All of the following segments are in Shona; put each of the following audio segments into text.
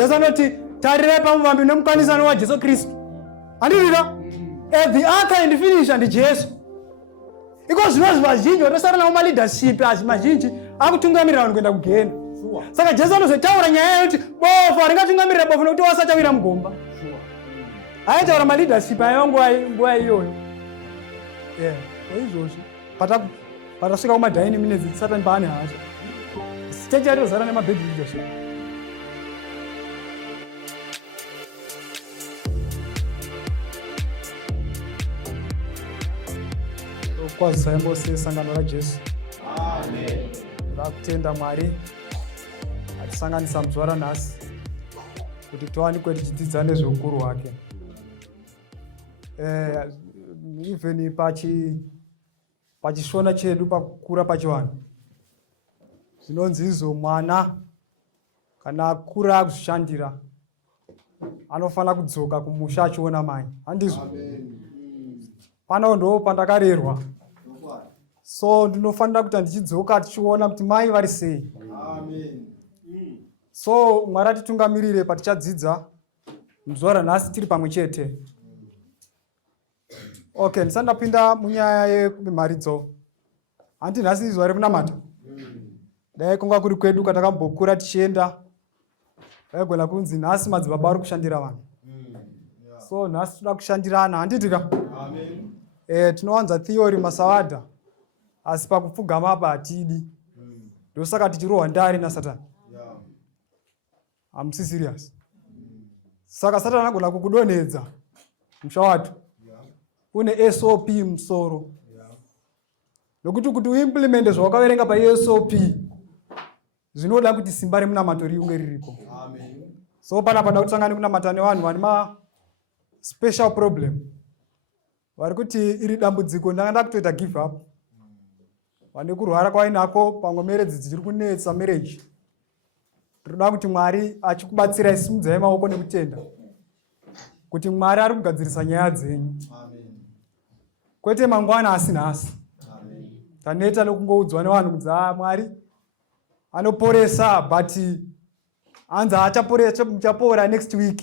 Jesu anoti tarirai pamuvambi nomukanisano waJesu Kristu. Handivika? The author and finisher ndiJesu. Iko zvinonzi vazhinji vatosara navo maleadership asi mazhinji akutungamirira vanhu kuenda kugenda. Saka Jesu anozotaura nyaya yekuti bofu haringatungamirira bofu nokuti wasachawira mugomba. Aitaura maleadership ayo nguva iyoyo. Izvozvo patasvika kumadhaini minutes Satani paane hasha. Chechi yatozara nemabhedhi leadership. Kwazisai mbose sangano raJesu. Amen. Ndakutenda Mwari atisanganisa muzuva ranhasi kuti tiwanikwe tichidzidza nezveukuru hwake. Even pachishona chedu pakukura pachivanhu zvinonzi izvo mwana kana akura akuzvishandira anofanira kudzoka kumusha achiona mai. Handizvo? Pano ndo pandakarerwa. So ndinofanira kuti ndichidzoka tichiona kuti mai vari sei. So Mwari atitungamirire patichadzidza muzuva ranhasi tiri pamwe chete. Okay, ndisandapinda munyaya yemharidzo. Handi nhasi izuva rekunamata. Dai kunga kuri kwedu katakambokura tichienda. Daigona kunzi nhasi madzibaba ari kushandira vanhu. So nhasi toda kushandirana. Handitika? Tinowanza theory masawadha. Asi pakupfugama apa hatidi. Ndosaka tichirohwa ndare naSatani. I'm serious. Saka Satani anogona kukudonedza musha wacho. Une SOP musoro. Nokuti kuti uimplemente zvawakaverenga paSOP zvinoda kuti simba remunamato riunge riripo. So pada kutsangana kunamata nevanhu vane special problem. Vari kuti iri dambudziko ndanga kutoita give up. Vane kurwara kwainako pamwe marriage dziri kunetsa marriage. Tinoda kuti Mwari achikubatsirai simudzai maoko nekutenda. Kuti Mwari ari kugadzirisa nyaya dzenyu. Kwete mangwana asi nhasi. Taneta nokungoudzwa nevanhu kuti Mwari anoporesa but anza achaporesa muchapora next week.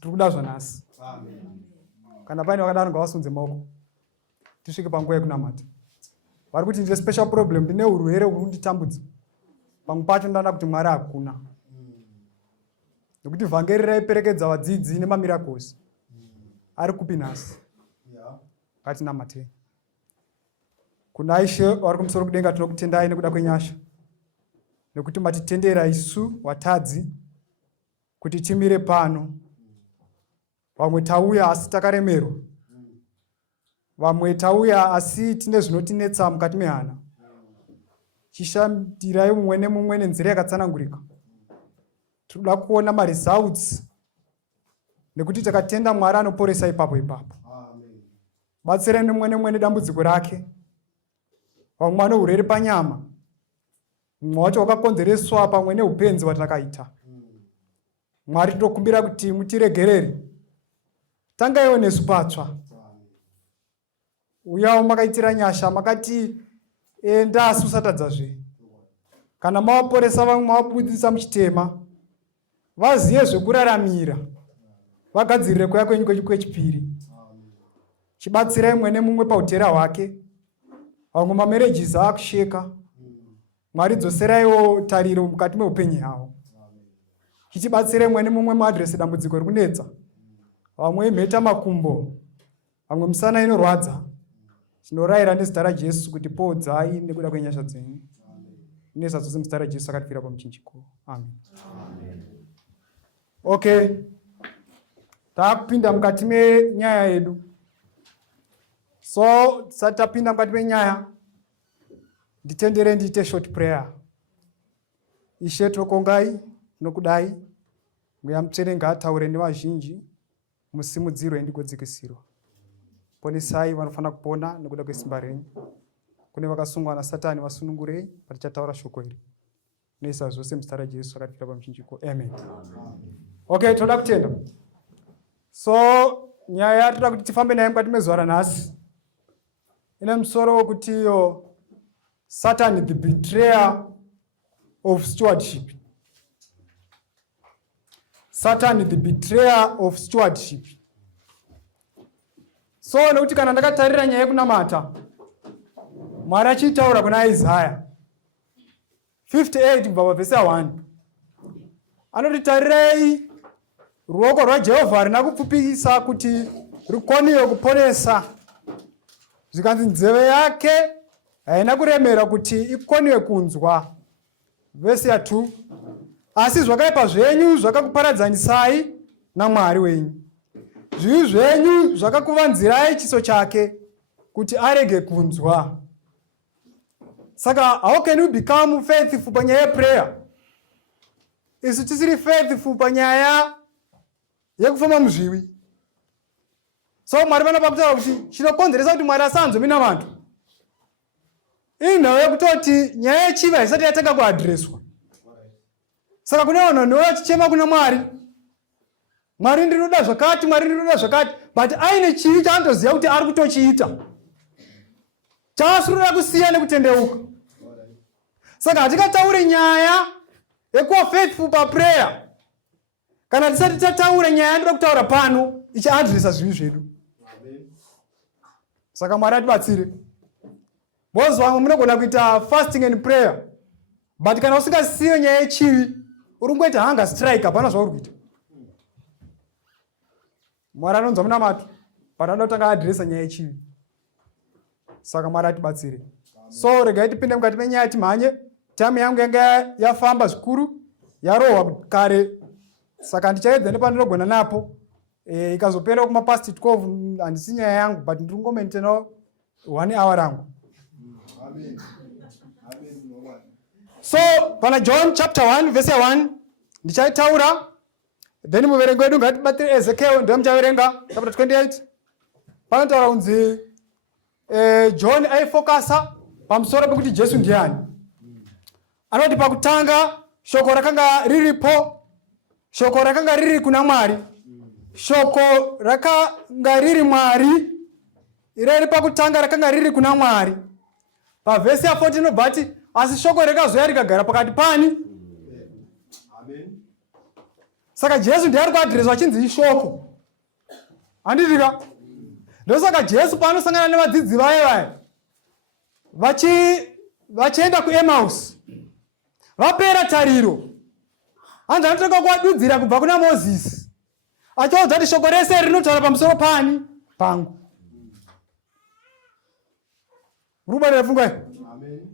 Tiri kuda zvanhasi. Kana paine vakadaro ngavasunze maoko. Tisvike panguva yekunamata. Vari kuti ndine special problem, ndine urwere hurikunditambudza. Pamwe pacho ndanda kuti Mwari hakuna. Nokuti vhangeri raiperekedza vadzidzi nemamiracles. Ari kupi nhasi? Ngatinamatei. Kuna Ishe vari kumusoro kudenga tinokutendai nekuda kwenyasha. Nekuti matitendera isu vatadzi kuti timire pano. Vamwe tauya asi takaremerwa. Vamwe tauya asi tine zvinotinetsa mukati mehana. Chishandirai mumwe nemumwe nenzira yakatsanangurika. Tinoda kuona results nekuti takatenda Mwari anoporesa ipapo ipapo. Batsirai mumwe nemumwe nedambudziko rake. Vamwe vane urwere panyama. Mumwe wacho wakakonzereswa pamwe neupenzi hwatakaita. Mwari tinokumbira kuti mutiregerere. Tangaiwo nesu patsva. Uyawo makaitira nyasha makati ndasu satadzazve. Kana mavaporesa vamwe mavabudisa muchitema. Vaziye zvekuraramira. Vagadzirire kuya kwenyu kwechipiri. Chibatsirai mumwe nemumwe pautera hwake. Vamwe mamarriages akusheka. Mwari dzoseraiwo tariro mukati meupenyu hwavo. Chichibatsirai mumwe nemumwe muadresi dambudziko rikunetsa. Vamwe mheta makumbo. Vamwe misana inorwadza. Tinorayira nezita raJesu kuti podzai nekuda kwenyasha dzenyu. Nesa dzose muzita raJesu akatipfira pamuchinjikwa. Amen. Okay. Takupinda mukati menyaya yedu. So tisati tapinda mukati menyaya, nditendere ndiite short prayer. Ishe tinokongai, tinokudai, mweya mutsvene ngaataure nevazhinji, musimudzirwe ndigodzikisirwa. Ponesai vanofanira kupona nekuda kwesimba renyu. Kune vakasungwa naSatani vasunungurei patichataura shoko iri. Nesa zvose muzita raJesu akatipfira pamuchinjikwa. Amen. Okay, toda kutenda. So nyaya toda kuti tifambe nayo mukati mezuva ranhasi. Ine musoro wokuti Satan, the betrayer of stewardship. Satan the betrayer of stewardship. So nokuti kana ndakatarira nyaya yekunamata, Mwari achitaura kuna Isaiah 58 kubva pavhesi 1, anoti tarirei ruoko rwaJehovha harina kupfupisa kuti rukoniwe kuponesa, zvikanzi nzeve yake haina kuremera kuti ikoniwe kunzwa. Vhesi 2, asi zvakaipa zvenyu zvakakuparadzanisai naMwari wenyu, zvivi zvenyu zvakakuvanzirai chiso chake kuti arege kunzwa. Saka how can we become faithful panyaya yeprayer? Isu tisiri faithful panyaya yekufamba muzviwi. So Mwari vanopa kutaura kuti chinokonzeresa kuti Mwari asanzomina vantu inhau yekutoti nyaya yechivi haisati yatanga kuadhireswa. Saka kune vanhu vanouya vachichema kuna Mwari, Mwari ndinoda zvakati, Mwari ndinoda zvakati, but aine chivi chaanotoziva kuti ari kutochiita, chaasinoda kusiya nekutendeuka. Saka hatikataure nyaya yekuva faithful paprayer kana tisati tataura nyaya ndoda kutaura pano ichiadhiresa zvivi zvedu. Saka Mwari atibatsire. Bozi vamwe munogona kuita fasting and prayer, but kana usingasiye nyaya yechivi uri kungoita hunger strike, hapana zvauri kuita. Mwari anonzwa munamato, but anoda kutanga adhiresa nyaya yechivi. Saka Mwari atibatsire. So regai tipinde mukati menyaya timhanye. Time yangu yanga yafamba zvikuru, yarohwa kare, saka ndichaedza nepandinogona napo. Ikazopera kuma past 12 handisi nyaya yangu, but ndiri kungomaintainawo 1 hour rangu. Amen. So pana John chapter 1 verse 1 ndichaitaura, then muverengo wedu ngatibatire Ezekiel ndio muchaverenga chapter 28. Panotaura kunzi John aifocusa pamusoro pekuti Jesu ndiani. Anoti pakutanga shoko rakanga riripo, shoko rakanga riri kuna Mwari, shoko rakanga riri Mwari, ireri pakutanga rakanga riri kuna Mwari. Pavhesi ya 14 nobati asi shoko rekazoya rikagara pakati pani. Amen. Saka Jesu ndiye ari kuadhireswa achinzi ishoko. Handitika? Ndosaka Jesu paanosangana nevadzidzi vaye vachienda kuEmaus, vapera tariro, hanzi anotanga kuvadudzira kubva kuna Mozisi, achiudza kuti shoko rese rinotaura pamusoro pani pangu. Rubarira pfungwa. Amen.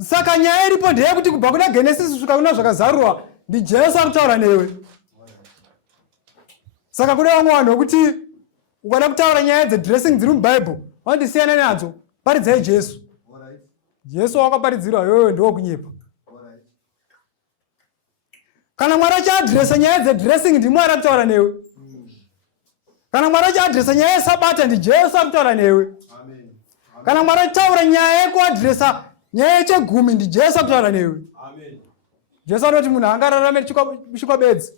Saka nyaya iripo ndeyekuti kubva kuna Genesis kusvika kuna zvakazarurwa ndi Jesu akutaura newe. Saka kune vamwe vanhu vokuti ukada kutaura nyaya dzedressing dziri mubhaibheri vandisiyana nadzo, paridzai Jesu. Jesu wakaparidzirwa yoyo ndiwo kunyepa. Kana Mwari achiadhiresa nyaya dzedressing ndi Mwari akutaura newe. Kana Mwari achiadhiresa nyaya yesabata ndi Jesu akutaura newe. Kana Mwari achitaura nyaya yekuadhiresa nyaya yechegumi ndi Jesu akutaura newe. Jesu anoti munhu angararame chikwabedzi,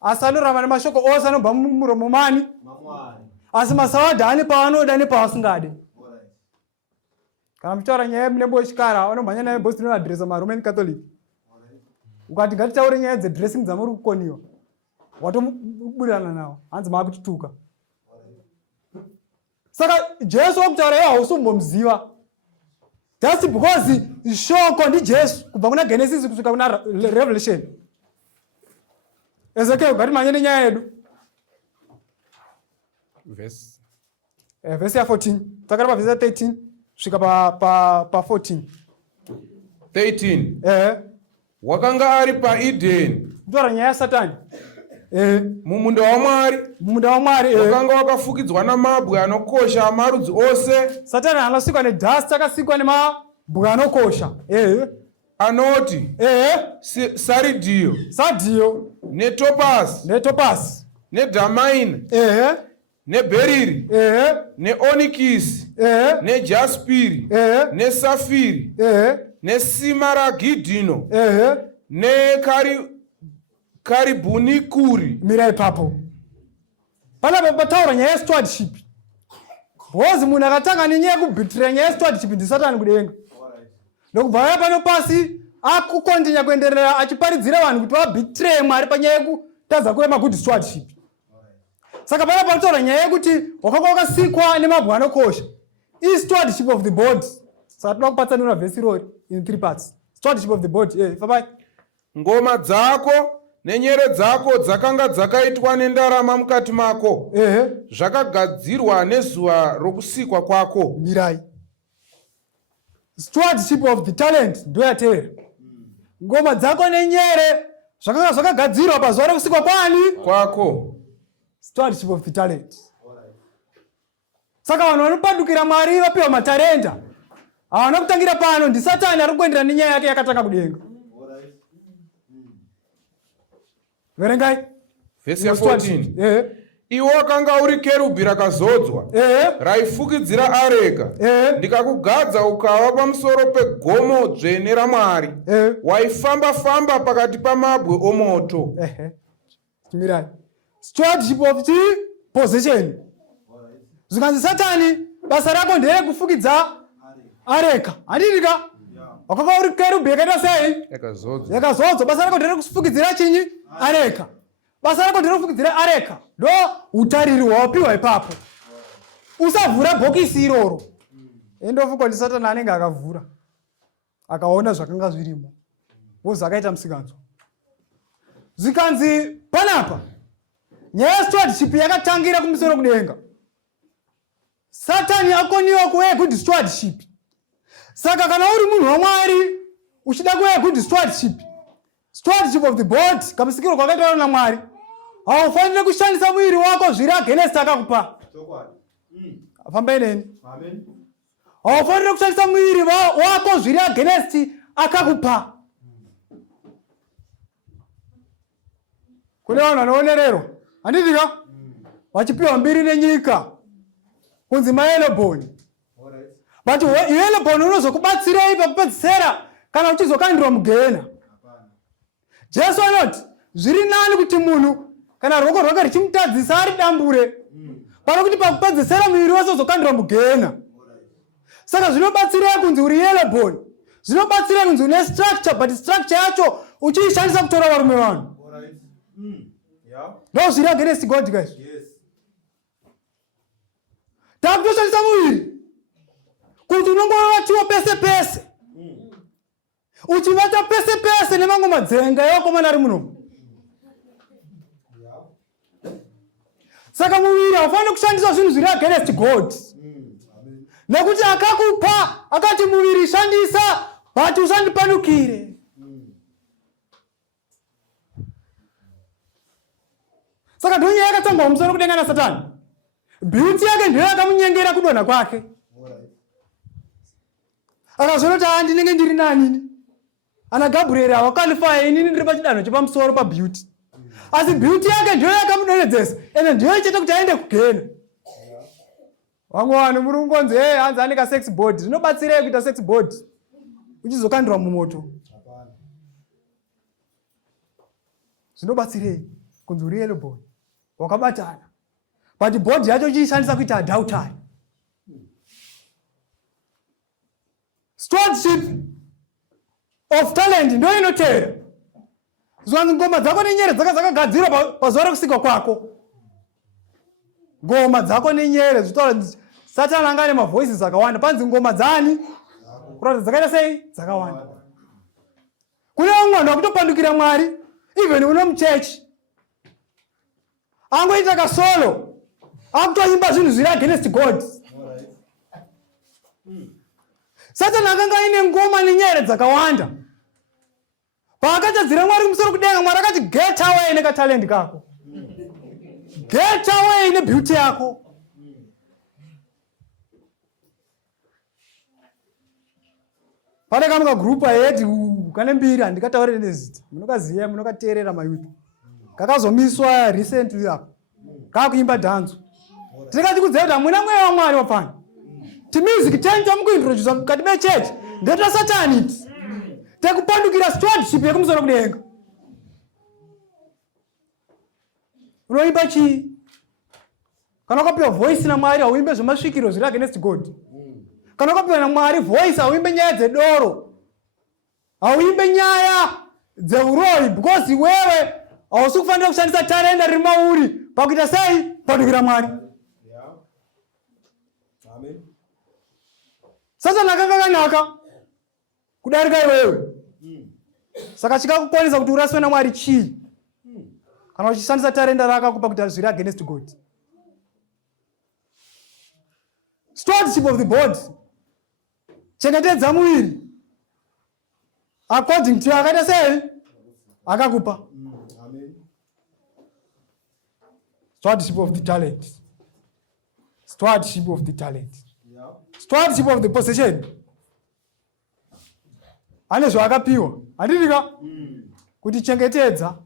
asi anorarama nemashoko ose anobva mumuromo mani, asi masawadha ane paanoda nepaasingade. Kana muchitaura nyaya neboshikara vanomhanya naye bhosi tinoadhiresa maRoman Catholic. Ukati ngatitaure nyaya dzedressing dzamuri kukoniwa, watobudirana nawo, hanzi maakutituka. Saka Jesu wakutaura iwo hausumbomuziva, just because shoko ndi Jesu kubva kuna Genesis kusvika kuna Revelation. Ezekiel ngatimhanye nenyaya yedu. Verse ya 14. Takara pa verse ya 13 kusvika pa 14. 13. Wakanga ari paEden. Ndora nyaya ya Satani. Mumunda wa Mwari. Wakanga wakafukidzwa namabwe anokosha amarudzi ose. Satani anasikwa nedust, akasikwa nemabwe anokosha. Anoti saridio, netopasi, nedhamaina, neberiri, neonikisi, nejaspiri, nesafiri, nesimaragidhino, nekaribunikuri. Mira ipapo. Pala pataura nyaya yestewardship. Bozi munhu akatanga nenyaya yekubhitira nyaya yestewardship ndi Satani kudenga. Ndokubva pano pasi akukontinya kuenderera achiparidzira vanhu kuti vabetray Mwari panyaya yekutadza kuve magood stewardship. Saka pana panotaura nyaya yekuti wakanga wakasikwa nemabwe anokosha stewardship of the body. Saka toda kupatsanura vhesi irori in 3 parts. Stewardship of the body. Fabai. Ngoma dzako nenyere dzako dzakanga dzakaitwa nendarama mukati mako. Zvakagadzirwa nezuva rokusikwa kwako. Mirai. Stewardship of the talent ndo yateera. Ngoma dzako nenyere zvakanga zvakagadzirwa pazuva rokusikwa kwani? Kwako. Stewardship of the talent. Saka vanhu vanopandukira Mwari vapiwa matarenda. Havana kutangira pano, ndi Satani ari kuendera nenyaya yake yakatanga kudenga. Verengai. Vhesi 14. Iwo wakanga uri kerubhi rakazodzwa raifukidzira areka. Ndikakugadza ukava pamusoro pegomo dzvene raMwari. Waifamba-famba pakati pamabwe omoto. Mirai. Stewardship of the possession. Zvikanzi Satani basa rako ndeye kufukidza areka. Handidika? Wakanga uri kerubhi yakaita sei? Yakazodzwa. Basa rako ndere kufukidzira chinyi? Areka. Basa rako ndere kufukidzira areka. Ndo utariri hwawapiwa ipapo. Usavhura bhokisi iroro. Endofukwa ndi Satani anenge akavhura. Akaona zvakanga zvirimo. Wozi akaita musikanzwa. Zvikanzi panapa nyaya yestewardship yakatangira kumusoro kudenga. Satani akoniwa kuve good stewardship. Saka kana uri munhu waMwari uchida kuve good stewardship, stewardship of the body, kamusikiro kwakaitwa naMwari, haufaniri kushandisa mwiri wako zviri against akakupa. Afambai neni. Amen. Haufaniri kushandisa mwiri wako zviri against akakupa. Kune vanhu vanoonererwa. Handidika? Vachipiwa mbiri nenyika. Kunzi maelebhoni. But maelebhoni unozokubatsirei pakupedzisira kana uchizokandirwa mugehena. Jesu anoti zviri nani kuti munhu kana ruoko rwake richimutadzisa ari dambure pano kuti pakupedzisira muviri wese uzokandirwa mugehena. Saka zvinobatsirei kunzi uri elebhoni. Zvinobatsirei kunzi une structure, but structure yacho uchiishandisa kutora varume vanhu. Ndo zviri against God, guys. Takutoshandisa muviri kuti unongovatiwa pese pese, uchivata pese pese nemango madzenga yakomana ari muno. Saka muviri haufaniri kushandiswa zvinhu zviri against God. Nekuti akakupa akati muviri shandisa, but usandipanukire. Saka ndonye yakatangwa mumusoro kudenga na Satani. Beauty yake ndiyo yakamunyengera kudonha kwake. Akazonoti ndinenge ndiri nani? Ana Gabriel awaqualify inini ndiri pachidanho chepamusoro pabeauty. Asi beauty yake ndiyo yakamudonhedzesa, ende ndiyo ichita kuti aende kugehena. Vamwe vanhu muri kungonzi hanzi ane kasex board. Zvinobatsirei kuita sex board uchizokandirwa mumoto? Zvinobatsirei kunzi uri elebhoni wakabatana, but body yacho uchiishandisa kuita adultery. Stewardship of talent ndo inoteera. Zvanzi ngoma dzako nenyere dzakagadzirwa pazuva rokusikwa kwako. Ngoma dzako nenyere zvitaura Satani anga ane mavoices akawanda. Panzi ngoma dzani? Kuratidza dzakaita sei? Dzakawanda. Kune vamwe vanhu vakutopandukira Mwari, even uno muchechi. Angoita kasolo, akutoimba zvinhu zviri against God. Satani akanga aine ngoma nenyere dzakawanda. Paakatadzira Mwari kumusoro kudenga, Mwari akati get away nekatalent kako. Get away nebeauty yako. Pane kamwe kagrupu aeti kane mbiri handikataurire nezita. Munokaziva, munokateerera mayuti. Kakazomiswa recently apo. Kakuimba dhanzo. Tikati kudziva kuti hamuna mweya waMwari wapfana. Music ten tamukuintroduce mukati mechechi ndeta Satani iti. Tekupandukira stewardship yekumusoro kudenga. Unoimba chii? Kana ukapiwa voice naMwari hauimbe zvemasvikiro zviri against God. Kana ukapiwa naMwari voice hauimbe nyaya dzedoro. Hauimbe nyaya dzeuroyi because iwewe hausi kufanira kushandisa talenda riri mauri pakuita sei patukira Mwari. Sasa nakakanaka kudarika iwewe. Saka chikakukwanisa kuti uraswe naMwari chii kana uchishandisa talenda rakakupa kuti zviri against God. Stewardship of the body. Chengetedza muviri according to akaita sei akakupa. Stewardship of the talent. Stewardship of the talent. Stewardship of the possession. Ane zvakapiwa handidika kuti chengetedza.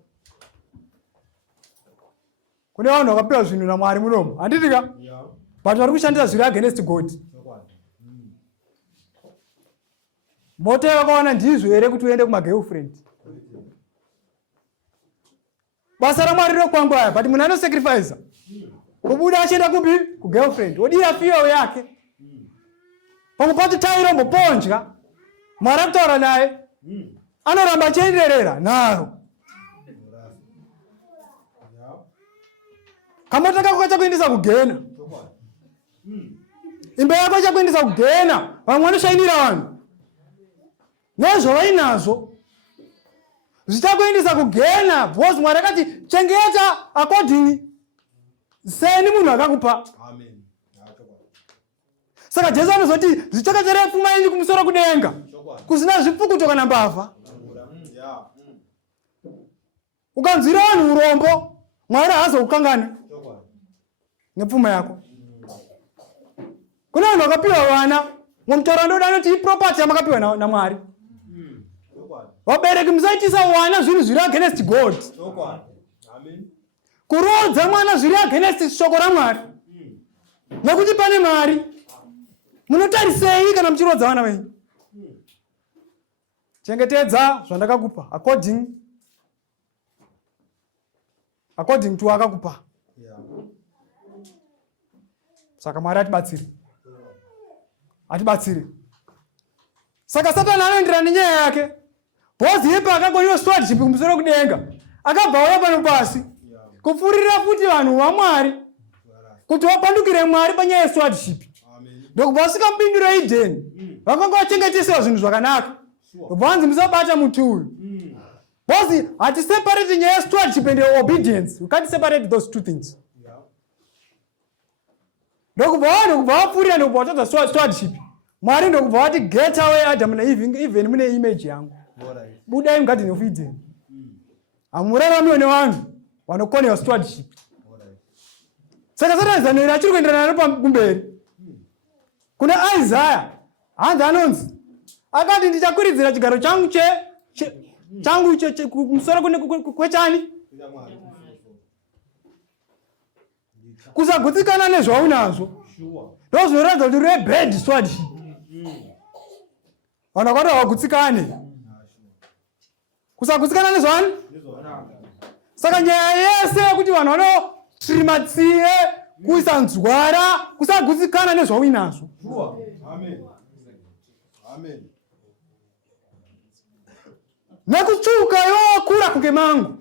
Kune vanhu vakapiwa zvinhu naMwari munomu handidika but vari kushandisa zviri against God. Moto yakawana ndizvo here kuti uende kumagirlfriend. Basa raMwari rokwangwaya but munhu anosacrifice kubuda achienda kupi kugirlfriend odira fiyo yake pamupati tairo mboponja Mwari akutaura naye anoramba achienderera naro. Kamoto kako kachakuendesa kugena, imba yako ichakuendesa kugena. Vamwe vanoshainira vanhu nezvavainazvo zvichakuendesa kugena because Mwari akati chengeta according seni munhu akakupa. Saka Jesu anozoti zvichakazara pfuma yenyu kumusoro kudenga kusina zvipukuto kana mbavha. Ukanzwira vanhu urombo Mwari haazokukangani nepfuma yako. Kuna vanhu vakapiwa vana mumutauro ndoda anoti iproperty yamakapiwa naMwari. Vabereki musaitisa vana zvinhu zviri against God. Kurodza mwana zviri against shoko raMwari. Nekuti pane mari munotarisei kana muchirodza vana venyu. Chengetedza zvandakakupa according to akakupa. Saka Mwari atibatsire. Saka Satani anoenderana nenyaya yake. Bozi yepa akagoniwa stewardship kumusoro kudenga akabva uya pano pasi kupfurira futi vanhu vaMwari kuti vapandukire Mwari panyaya yestewardship. Ndokubva vasvika mubindu reEden vakanga vachengetesiwa zvinhu zvakanaka. Vanzi musabata muti uyu. Bozi hatiseparate nyaya yestewardship and obedience. We can't separate those two things. Ndokubva vapfurira ndokubva vatadza stewardship. Mwari ndokubva vati get away Adam na Eve even mune image yangu. Budai mugarden of Eden. Hamuraramiwo nevanhu vanokonewa stewardship. Saka Satani zano achiri kuenderana naro kumberi. Kuna Isaiah hanzi anonzi akati ndichakwiridzira chigaro changu kumusoro kwechani kusagutsikana nezvaunazvo. Ndozvinoratidza kuti rwe bad stewardship. Vanhu vakati vagutsikane kusagutsikana nezvani. Saka nyaya yese yekuti vanhu vanosvirima tsiye kuisa nzwara kusagutsikana nezvauinazvo. Nekutsvuka iwo kura kunge mangu.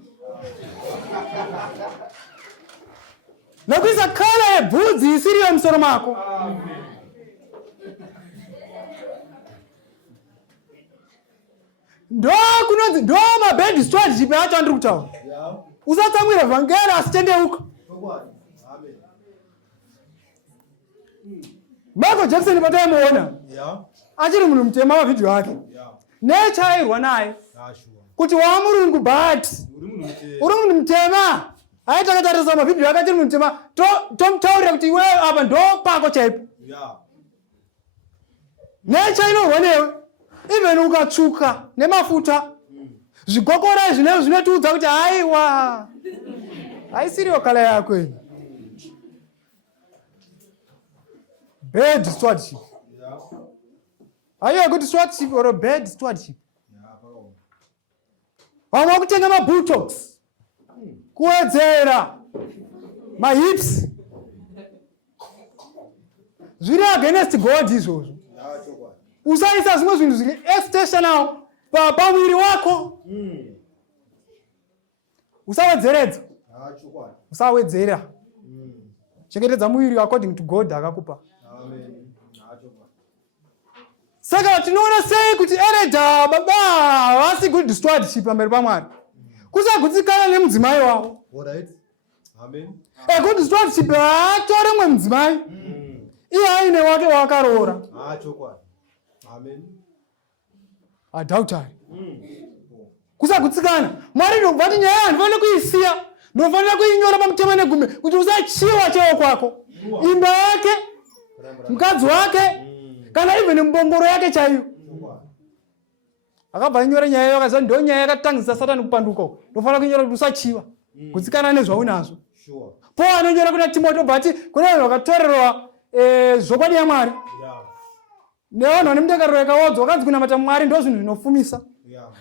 Nekuisa kala yebvudzi isiri yemusoro mako. Ndo mabad stewardship acho andiri kutaura. Usatsamwira vhangeri asitendeuka. Michael Jackson pataimuona achiri munhu mutema mavhidhiyo ake nechairwa naye kuti wamurungu but uri munhu mutema. Aita akatarisa mavhidhiyo ake achiri munhu mutema tomutaurira kuti iwe apa ndo pako chaipo. Nechainorwa newe even ukatsvuka nemafuta zvigokora izvi zvinotiudza kuti haiwa haisiriwo kala yako iyi. Bad stewardship. Are you a good stewardship or a bad stewardship? Vamwe vakutenga mabotox kuwedzera mahips zviri against God izvozvo. Usaisa zvimwe zvinhu zviri extensional pamwiri wako. Usawedzeredza. Usawedzera. Chengetedza mwiri according to God akakupa. Amen. Saka tinoona sei kuti elder baba vasi good stewardship pamberi paMwari. Kusagutsikana nemudzimai wavo. Alright. Amen. Good stewardship atore mwe mudzimai. Iye aine wake wakaroora. Chokwadi. Amen. Adhautari. Kusagutsikana. Mwari ndobvati nyaya handifane kuisiya. Ndofanira kuinyora pamutemo negumbe kuti usachiwa cheo kwako. Imba yake, mukadzi wake, kana even mbongoro yake chaiyo. Akabva inyora nyaya iyo akaziva ndo nyaya yakatangisa Satani kupanduka. Ndofanira kuinyora kuti usachiwa. Kutsikana nezvaunazvo. Paul anonyora kuna Timothy bati kuna vanhu vakatorerwa zvokwadi yaMwari. Nevanhu vane mudengariro yakaodzwa vakanzi kunamata Mwari ndo zvinhu zvinofumisa.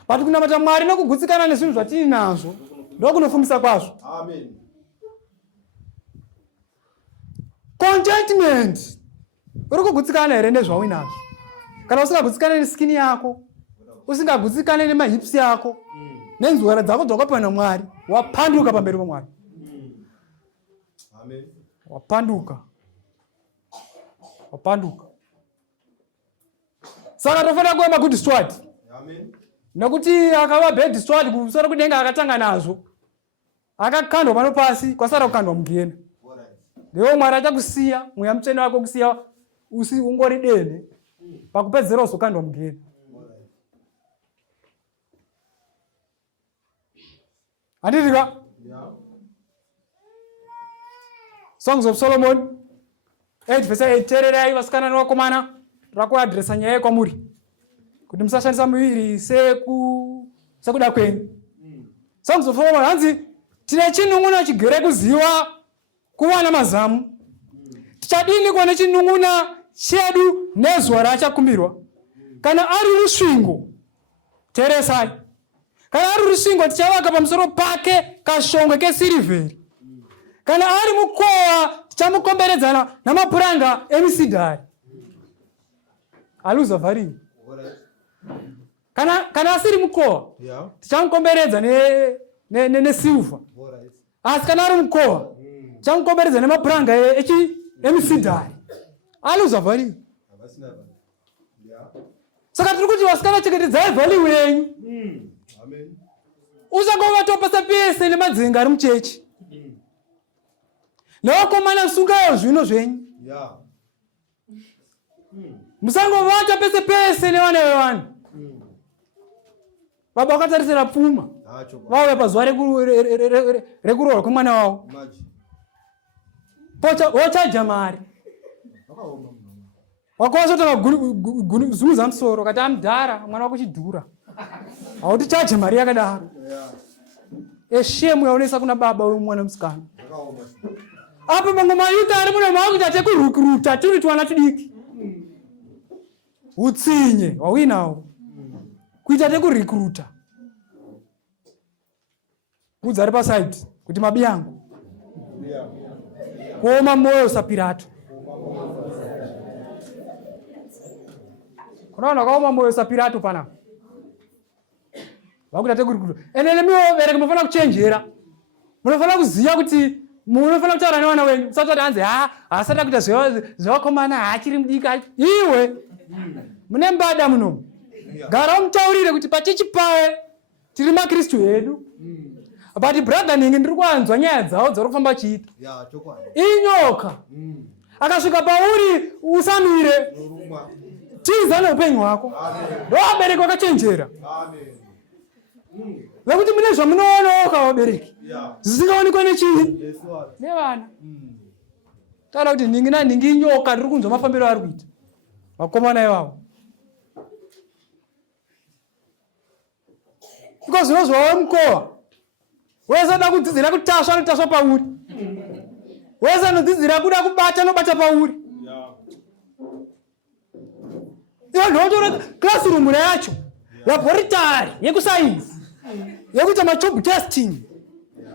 But kunamata Mwari nokugutsikana nezvinhu zvatiri nazvo ndo kunofumisa kwazvo. Amen. Contentment. Uri kugutsikana here nezvaunazvo? Kana usingagutsikana neskini yako, usingagutsikana nemahips yako, nenzwara dzako dzawakapwa naMwari, wapanduka pamberi paMwari. Amen. Wapanduka. Saka tofanira kuva good steward. Amen. Nokuti akava bad steward kusara kudenga akatanga nazvo. Akakandwa pano pasi kwasara kukandwa mugeni. Leo Mwari achakusiya, mweya mutsvene wako kusiya ungori dene. Pakupedzera uzokandwa mugeni. Handitika? Songs of Solomon 8:8 tererai vasikana nevakomana rakuadresa nyaya kwamuri kuti musashandisa muviri sekuda kwenyu. Songs of Solomon hanzi tine chinun'una chigere kuziva kuwana mazamu. Tichadini kuona chinun'una chedu nezuva rachakumbirwa. Kana ari rusvingo teresai. Kana ari rusvingo tichavaka pamusoro pake kashongwe kesirivheri. Kana ari mukowa tichamukomberedzana namapuranga emisidhari. Aluza vari. Kana asiri mukowa tichamukomberedza nesilva. Asi kana ari mukowa tichamukomberedza nemapuranga emisidhari. Aluza vari. Saka tiri kuti vasikana chengetedzai value yenyu. Usangovatopasa pese nemadzinga ari muchechi. Nevakomana sungayo zvino zvenyu. Musangovata pese pese nevana vevanhu. Baba vakatarisira pfuma. Vauya pazuva rekuroorwa kwemwana wavo. Vochaja mari. Wakawazotanga zunguza musoro kati amudhara mwana wako chidhura. Hauti chaje mari yakadaro. Eshemu yaonesa kuna baba wemwana musikana. Apa mamwe mayuta ari muno mawa kuti atekurukuruta tiri twana tudiki. Utsinye wawinawo. Kuita tekurikuruta. Kudza ari paside kuti mabiyangu. Kuoma moyo saPirato. Kunaona kaoma moyo saPirato pana. Vakuti atekurikuruta. Ene nemiwo bereke mufana kuchenjera. Munofana kuziya kuti munofana kutaura nevana wenyu. Musati hanzi asati kuita zvevakomana haachiri mudika. Iwe mune mbada muno. Gara umutaurire kuti pachechi pawe tiri maKristu edu. But brother ningi ndiri kuanzwa nyaya dzawo dzari kufamba chiita. Inyoka. Akasvika pauri usamire. Tiza neupenyu hwako. Ndo vabereki vakachenjera. Vekuti mune zvamunoonawo kavabereki. Zvisingaonekwa nechii? Nevana. Taura kuti ningi naningi inyoka ndiri kunzwa mafambiro ari kuita. Vakomana ivavo. Because unozvawo mukowa. Wese anoda kudzidzira kutasva anotasva pauri. Wese anodzidzira kuda kubata anobata pauri. Iyo ndotora classroom yacho. Laboratory yekusainzi. Yekuita majob testing.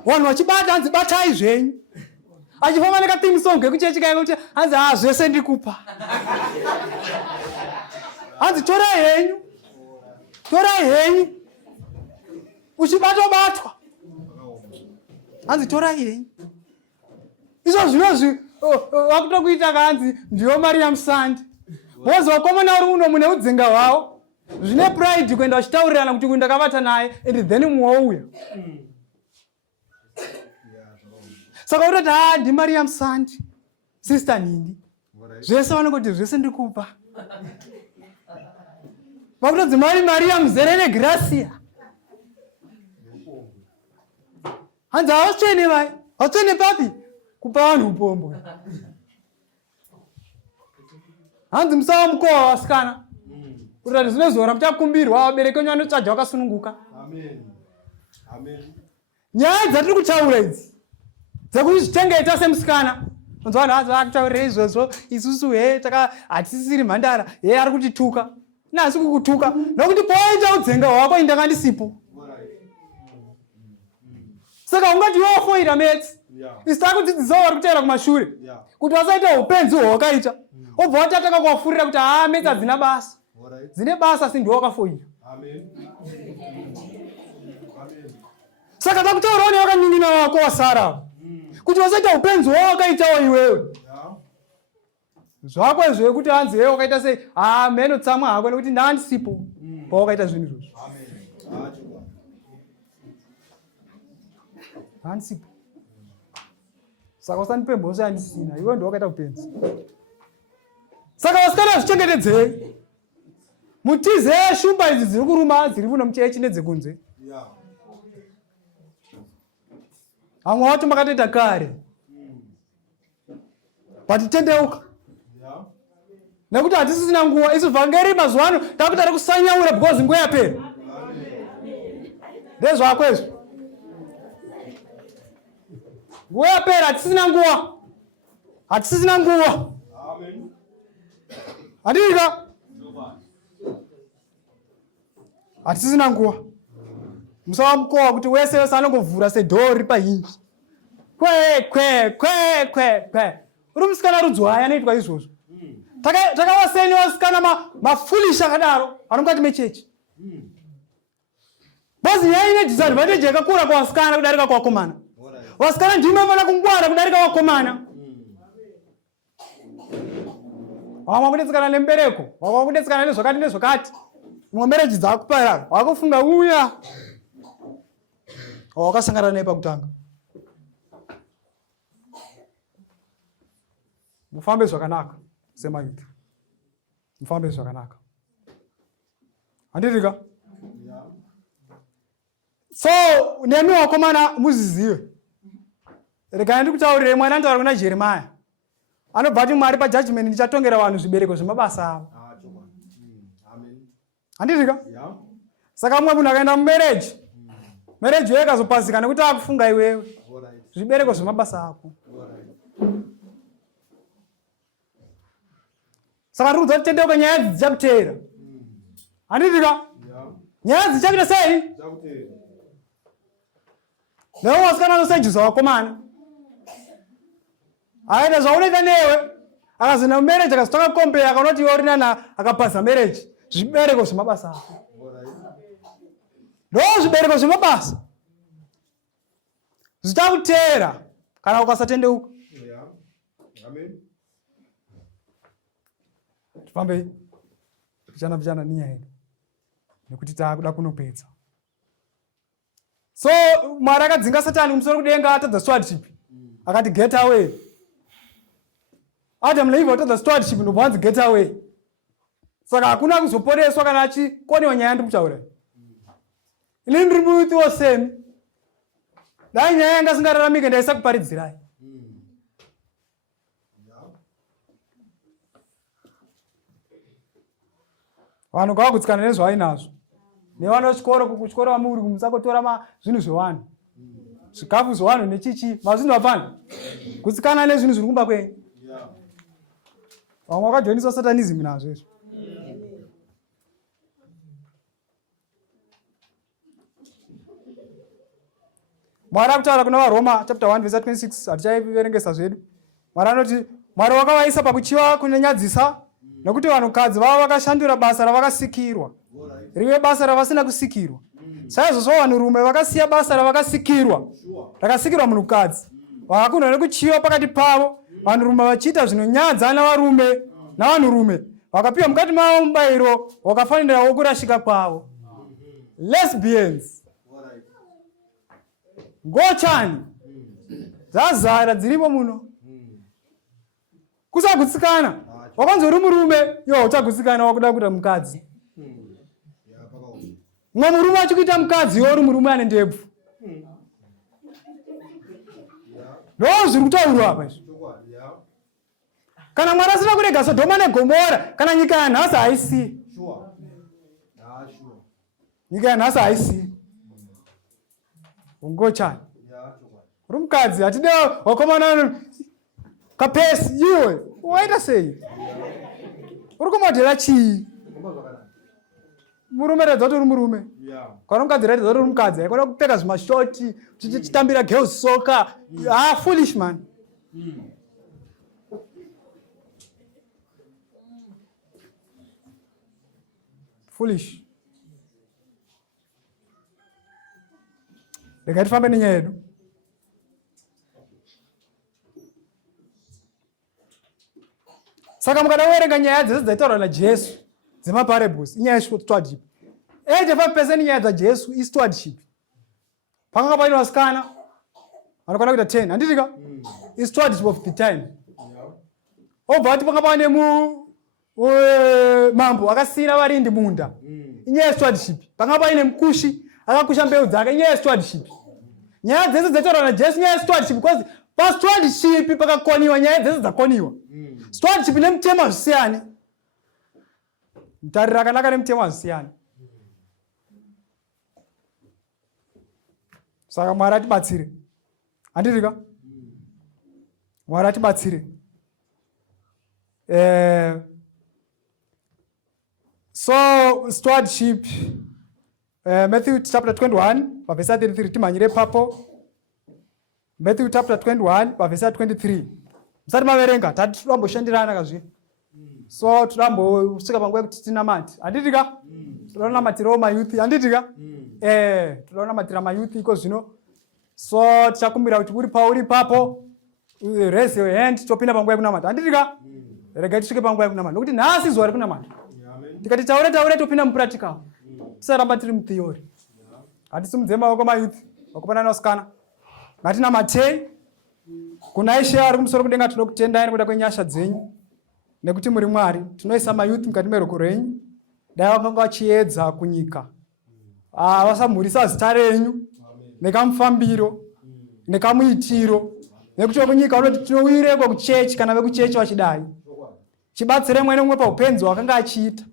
Vanhu vachibata hanzi batai zvenyu. Achifamba nekatheme song yekuchechi kaya kuti hanzi zvese ndikupa. Hanzi tora henyu. torai henyu uchibatwa hanzi torai henyu izvo zvinozvi wakutokuita kanzi ndiyo Mariam Sandi bozi wakomana uri uno mune udzinga hwavo zvine pride kuenda uchitaurirana kuti ndakavata naye and then muwouya saka uroti ndi Mariam Sandi sister Nindi zvese vanongoti zvese ndikupa vakutodzimari Maria muzere negracia hanzi havatsvene vai vatsvene papi kupa vanhu upombwe hanzi musava mukova vasikana kuratidza zvinozora muchakumbirwa vabereki wenyu vanotsvaja vakasununguka. Nyaya dzatiri kutaura idzi dzekuzvichengeta semusikana unzwa vanhu vadzo vakutaurira izvozvo isusu hatisisiri mhandara ari kutituka nasi kukutuka nokuti poita udzenga hwako indanga ndisipo saka ungati wofoira metsi isi takudzidzisawo vari kuteera kumashure kuti vasaita upenzi hwawakaita obva watataka kuwafurira kuti metsi hadzina basa dzine basa asi ndiwo wakafoira. Saka takutaurawo nevakanin'ina wako wasara kuti vasaita upenzi hwawakaitawo iwewe zvako izvo kuti hanzi iwewe wakaita sei mheno tsamwa hako nekuti ndanga ndisipo pawakaita zvinhu izvozvo handisipo saka usandipe mhosva yandisina iwewe ndiwakaita upenzi. Saka vasikana zvichengetedzei mutize shumba idzi dziri kuruma dziri kuno muchechi nedzekunze hamwe wacho makatoita kare patitendeuka nekuti hatisisina nguva isu vhangeri mazuva ano takuti ari kusanyaura because nguva yapera ndezvako izvo nguva yapera hatisisina nguva handika hatisisina nguva musava mukova kuti wese wese anongovhura sedhori pahinji kwe uri musikana rudzwaya anoitwa izvozvo takavaseni vasikana mafulish akadaro anongati mechechi bozi nyaya ine disadvantage yakakura kuvasikana kudarika kuvakomana vasikana ndimo vana kungwara kudarika vakomana vamwe vakudetsekana nembereko vamwe vakudetsekana nezvakati nezvakati mumwe mereji dzakuparara wakufunga uya wakasangana naye pakutanga mufambe zvakanaka semayuti mufambe zvakanaka handirika so nemi wakomana muzizive regai ndikutaurire mwana andotaura kuna Jeremia anobva ati Mwari pajudgment ndichatongera vanhu zvibereko zvemabasa avo handirika saka mumwe munhu akaenda mumereji mereji yo ikazopazika nekuti akufunga iwewe zvibereko zvemabasa ako saka rikudza kutendeuka nyaya idzi dzichakuteera handitika nyaya dzichakuita sei newe wasikana anosejuza vakomana akaita zvaunoita newe akazenda mumereji akazotanga kompeya akaonati iwe urinana akapaza mereji zvibereko zvemabasa ako ndo zvibereko zvemabasa zvichakuteera kana ukasatendeuka. Tipambei pichana ninya yedu nekuti takuda kunopedza. So Mwari akadzinga Satani kumusoro kudenga atadza stewardship akati get away. Adam naIva atadza stewardship ndobva anzi get away. Saka hakuna kuzoporeswa kana achikonewa nyaya ndikutaura. Ini ndiri muti wosemi. Dai nyaya yanga singararamike ndaisakuparidzirai. Vanhu ngavagutsikana nezvainazvo. Nevana vechikoro kuchikoro vamuri musakotora zvinhu zvevanhu. Zvikafu zvevanhu nechichi mazvinhu hapana. Gutsikana nezvinhu zviri kumba kwenyu. Vamwe vakajoiniswa satanism nazvo izvo. Mwari akutaura kuna vaRoma chapter 1 verse 26 hatichaiverengesa zvedu. Mwari anoti Mwari wakavaisa pakuchiva kunonyadzisa nekuti vanhukadzi vava vakashandura basa ravakasikirwa. rive basa ravasina kusikirwa. Saizvozvo vanhurume vakasiya basa ravakasikirwa, rakasikirwa munhukadzi, vakakundwa nekuchiva pakati pavo, vanhurume vachiita zvinonyadza navarume navanhurume, vakapiwa mukati mavo mubayiro wakafanirawo kurashika kwavo. Lesbians, ngochani dzazara dzirimo muno. Kusagutsikana, wakanzi uri murume iwo uchagutsikana wakuda kuita mukadzi. Mumwe murume achikuita mukadzi iwo uri murume ane ndebvu. Ndozviri kutaurwa apa izvi. Kana Mwari asina kurega Sodoma neGomora, kana nyika yanhasi haisi. Nyika yanhasi haisi. Ungochani. Uri mukadzi hatide wakomana kapesi iwe. Waita sei? Uri kumodhera chii? Murume redza kuti uri murume. Kana mukadzi redza kuti uri mukadzi. Haikona kupfeka zvimashoti, tichitambira girls soccer. Foolish man. Foolish. Regai tifambe nenyaya yedu. Saka mukada kuverenga nyaya dzese dzaitaurwa naJesu dzemaparables, inyaya yestewardship. 85% nyaya dzaJesu istewardship. Pakanga paine vasikana vanokwana kuita 10, handitika? Istewardship of the time. Obva kuti pakanga paine mambo akasiyira varindi munda. Inyaya yestewardship. Pakanga paine mukushi akakusha mbeu dzake, inyaya yestewardship. Nyaya dzese dzaitaurwa naJesu inyaya yestewardship, because pastewardship pakakoniwa nyaya dzese dzakoniwa. Stewardship nemutemo hazvisiyani. Mutariro akanaka nemutemo hazvisiyani. Saka Mwari atibatsire. Handitika? Mwari atibatsire. So stewardship, Matthew chapter 21 verse 33 timanyire papo. Matthew chapter 21 verse 23. Musati maverenga tati tidamboshandirana kazviri. So tidambosvika panguva yekuti tinamati. Handitika? Tinonamatirawo mayouth. Handitika? Tinonamatira mayouth iko zvino. So tichakumbira kuti uri pauri papo, raise your hand, topinda panguva yekunamata. Handitika? Regai tisvike panguva yekunamata. Nokuti nhasi zuva rekunamata. Tikati taure topinda mupractical. Tisaramba tiri mutheory. Hatisimudze maoko mayouth, vakomana navasikana. Ngatinamatei. Kuna Ishe ari kumusoro kudenga tinokutendai nekuda kwenyasha dzenyu. Nekuti muri Mwari, tinoisa mayouth mukati meroko renyu. Dai vakanga vachiedza kunyika. Vasamhurisa zita renyu nekamufambiro nekamuitiro. Nekuti vekunyika vanoti tinouyireko kuchechi kana vekuchechi vachidai. Chibatsire mwe nemwe paupenzi hwakanga achiita.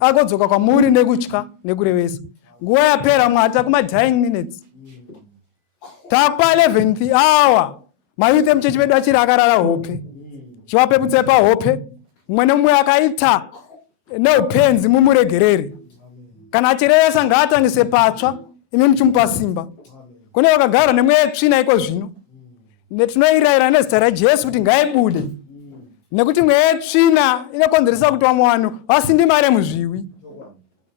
Agodzoka kwamuri nekutya nekurevesa. Nguva yapera Mwari takuma dying minutes. Takupa 11th hour. Mayouth emuchechi vedu achiri akarara hope. Chivapeputse pahope. Mumwe nemumwe akaita neupenzi mumuregerere. Kana achirevesa ngaatangise patsva, imi muchimupa simba. Kune vakagara nemweya tsvina iko zvino. Tinoirayira nezita raJesu kuti ngaibude. Nekuti mweya tsvina inokonzeresa kuti vamwe vanhu vasindimare muzviwi.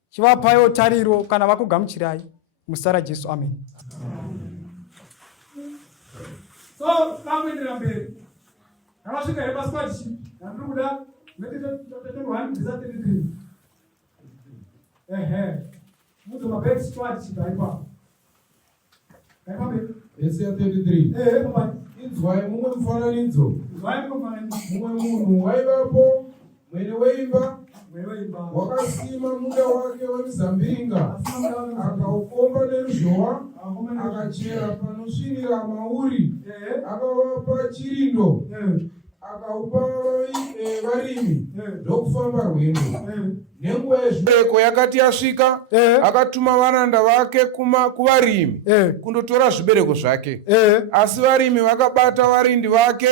Chivapayo tariro kana vakugamuchirai muzita raJesu. Amen. So, takuendera mberi. Akasvika here pastewardship. Ndiri kuda Matthew 21 verse 33. Mudzo mabest stewardship aipa. Verse 33. Inzwai mumwe mufananidzo. Mumwe munhu waivapo, mwene weimba, wakasima munda wake wemizambiringa, akaukomba neruzhowa, akachera panosvinira mauri, akavapa chirindo, akaupa varimi ndokufamba rwendo. Nenguva yezvibereko yakati yasvika, akatuma varanda vake kuvarimi kundotora zvibereko zvake. Asi varimi vakabata varindi vake,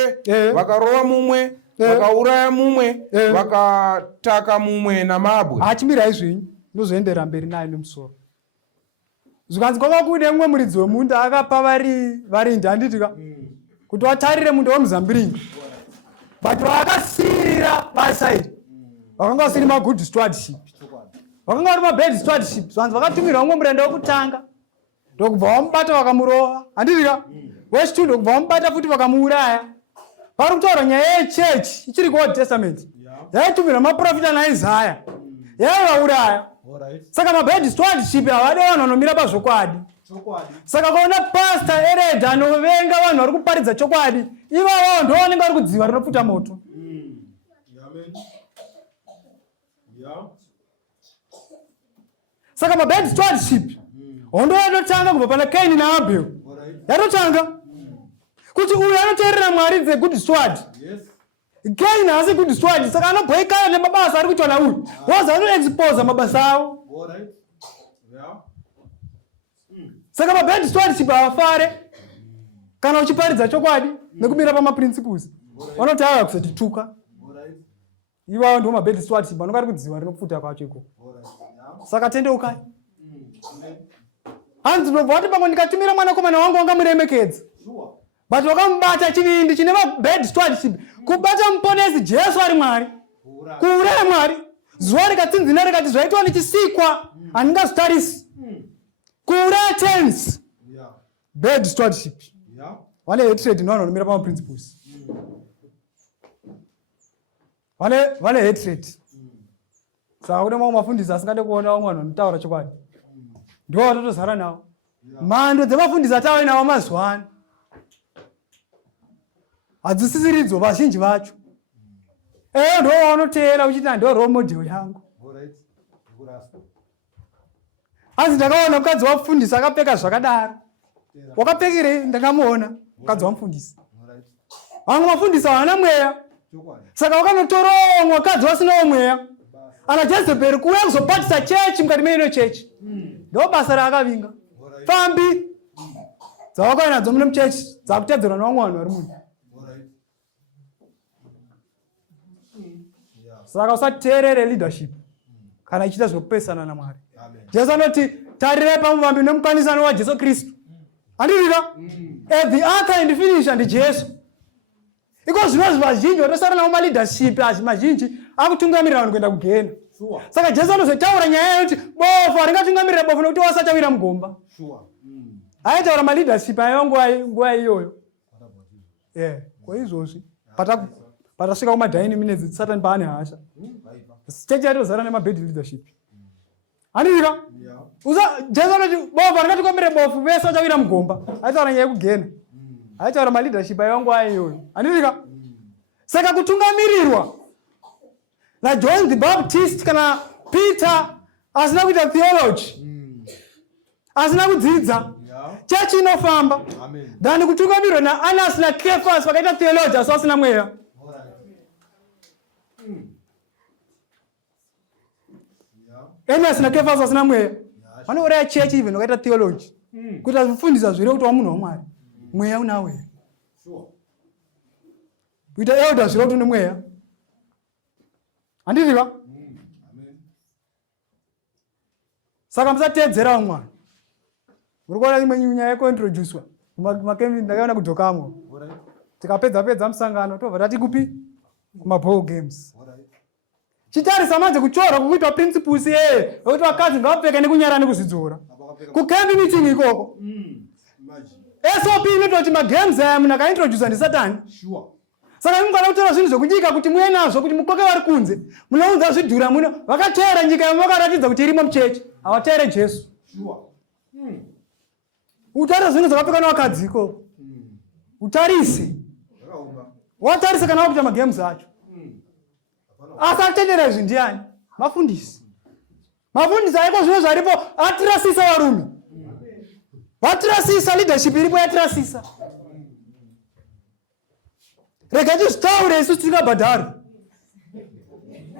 vakarova mumwe, vakauraya mumwe, vakataka mumwe namabwe. Achimirai zvinyu ndozoendera mberi naye nemusoro. Zvikanzi kwanga kune mumwe muridzi wemunda akapa varindi, handitika, kuti vatarire munda wemuzambiringa. But vakasirira basa iri, vakanga vasiri magood stewardship. vakanga vari mabed stewardship, vanhu vakatumirwa umwe murenda wekutanga ndokubva vamubata vakamurova, handirika wechitu ndokubva vamubata futi vakamuuraya. Pari kutaura nyaya yechechi ichiri kuold testament, yaitumirwa maprofita naIsaya, yaivauraya. Saka mabed stewardship havade vanhu vanomira pazvokwadi. Saka kaona pastor eredha anovenga vanhu vari kuparidza chokwadi, ivavo ndo vanenge vari kudziva rinopfuta moto. Saka mabed stewardship hondo yatotanga kubva pana Kaini naAbel. Yatotanga kuti uyu anoteerera Mwari the good steward. Kaini haasi good steward, saka anobhoikana nemabasa ari kuitwa nauyu. Woza anoexpose mabasa avo. Saka mabed stewardship havafare kana uchiparidza chokwadi nekumira pamaprinciples. Vanoti ava kuzotituka. Ivavo ndo mabed stewardship vanonga vari kudziva rinopfuta kwacho iko. Saka tendeukai. Hanzi ndobva wati pamwe ndikatumira mwanakomana wangu wangamuremekedza. But wakamubata chivindi chine mabed stewardship. Kubata muponesi Jesu ari Mwari. Kuuraya Mwari. Zuva rikatsinzina rikati zvaitwa nechisikwa handingazitarisi. Kuuraya tense. Bed stewardship. Vane hatred novanhu vanomira pamaprinciples. Vane hatred. Saka kune mamwe mafundisi asingade kuona vamwe vanhu vanotaura chokwadi. Ndiwo vatotozara navo. Mhando dzemafundisi atainawo mazuva ano hadzisisiridzo vazhinji vacho. Ndo vanoteera uchiti ndo role model yangu. Asi ndakaona mukadzi wamufundisi akapfeka zvakadaro. Wakapfekirei? Ndakamuona mukadzi wamufundisi. Vamwe mafundisi havana mweya. Saka wakanotorawo mukadzi wasinawo mweya. Ana Jezebheri kuuya kuzopatisa chechi mukati meino chechi. Ndo basa raakavinga. Fambi dzavakauya nadzo mune muchechi dzakutedzerwa nevamwe vanhu vari muno. Saka usateerere leadership kana ichiita zvinokupesana naMwari. Jesu anoti tarirai pamuvambi nemukwanisano waJesu Kristu. Handirika? The author and finisher ndiJesu. Iko zvinhu zvazhinji vatosara navo maleadership mazhinji akutungamirira vanhu kuenda kugena. Saka Jesu anozotaura nyaya yekuti bofu haringatungamirira bofu nokuti wasachawira mugomba. Aitaura maleadership aiva nguva iyoyo. Kwa izvozvi patasvika kumadhaini minutes Satani paane hasha. Chechi yatozara nemabed leadership. Handirika? Jesu anoti bofu haringatungamirira bofu vese vachawira mugomba. Aitaura nyaya yekugena. Aitaura maleadership aiva nguva iyoyo. Handirika? Saka kutungamirirwa naJohn the Baptist kana Peter asina kuita theology. Asina kudzidza. Chechi inofamba. Dhani kutungamirirwa naAnas naKefas vakaita theology asi vasina mweya. Anas naKefas vasina mweya. Vanouraya chechi even vakaita theology. Kuti azvifundisa zviri kuti wamunhu waMwari. Mweya unawo here. Kuita elder zviri kuti une mweya. Handirika? Saka musateedzera Mwari. Muri kuona imwe nyaya yekuintroducewa makembi ndakaona kudhokamo. Tikapedza musangano tobva tati kupi kumaball games. Chitarisa manje kuchora kuitwa principles kuti vakadzi ngavapfeke nekunyara nekuzvidzora. Kukembi meeting ikoko. SOP inototi magames aya munhu akaintroduce ndiSatani. Saka mungana kutora zvinhu zvokunyika kuti muye nazvo kuti mukoke vari kunze. Munounza zvidhura muno vakateera nyika yamakaratidza kuti irimo muchechi. Havateere Jesu. Utarise zvinhu zvakapfeka nevakadzi ikoko. Utarise. Watarise kana wakuita magames acho. Asatendera izvi ndiani? Mafundisi. Mafundisi aiko zvinhu zvaripo atirasisa varume. Vatirasisa leadership iripo yatirasisa. Rega tizvitaure isu tisingabhadhari.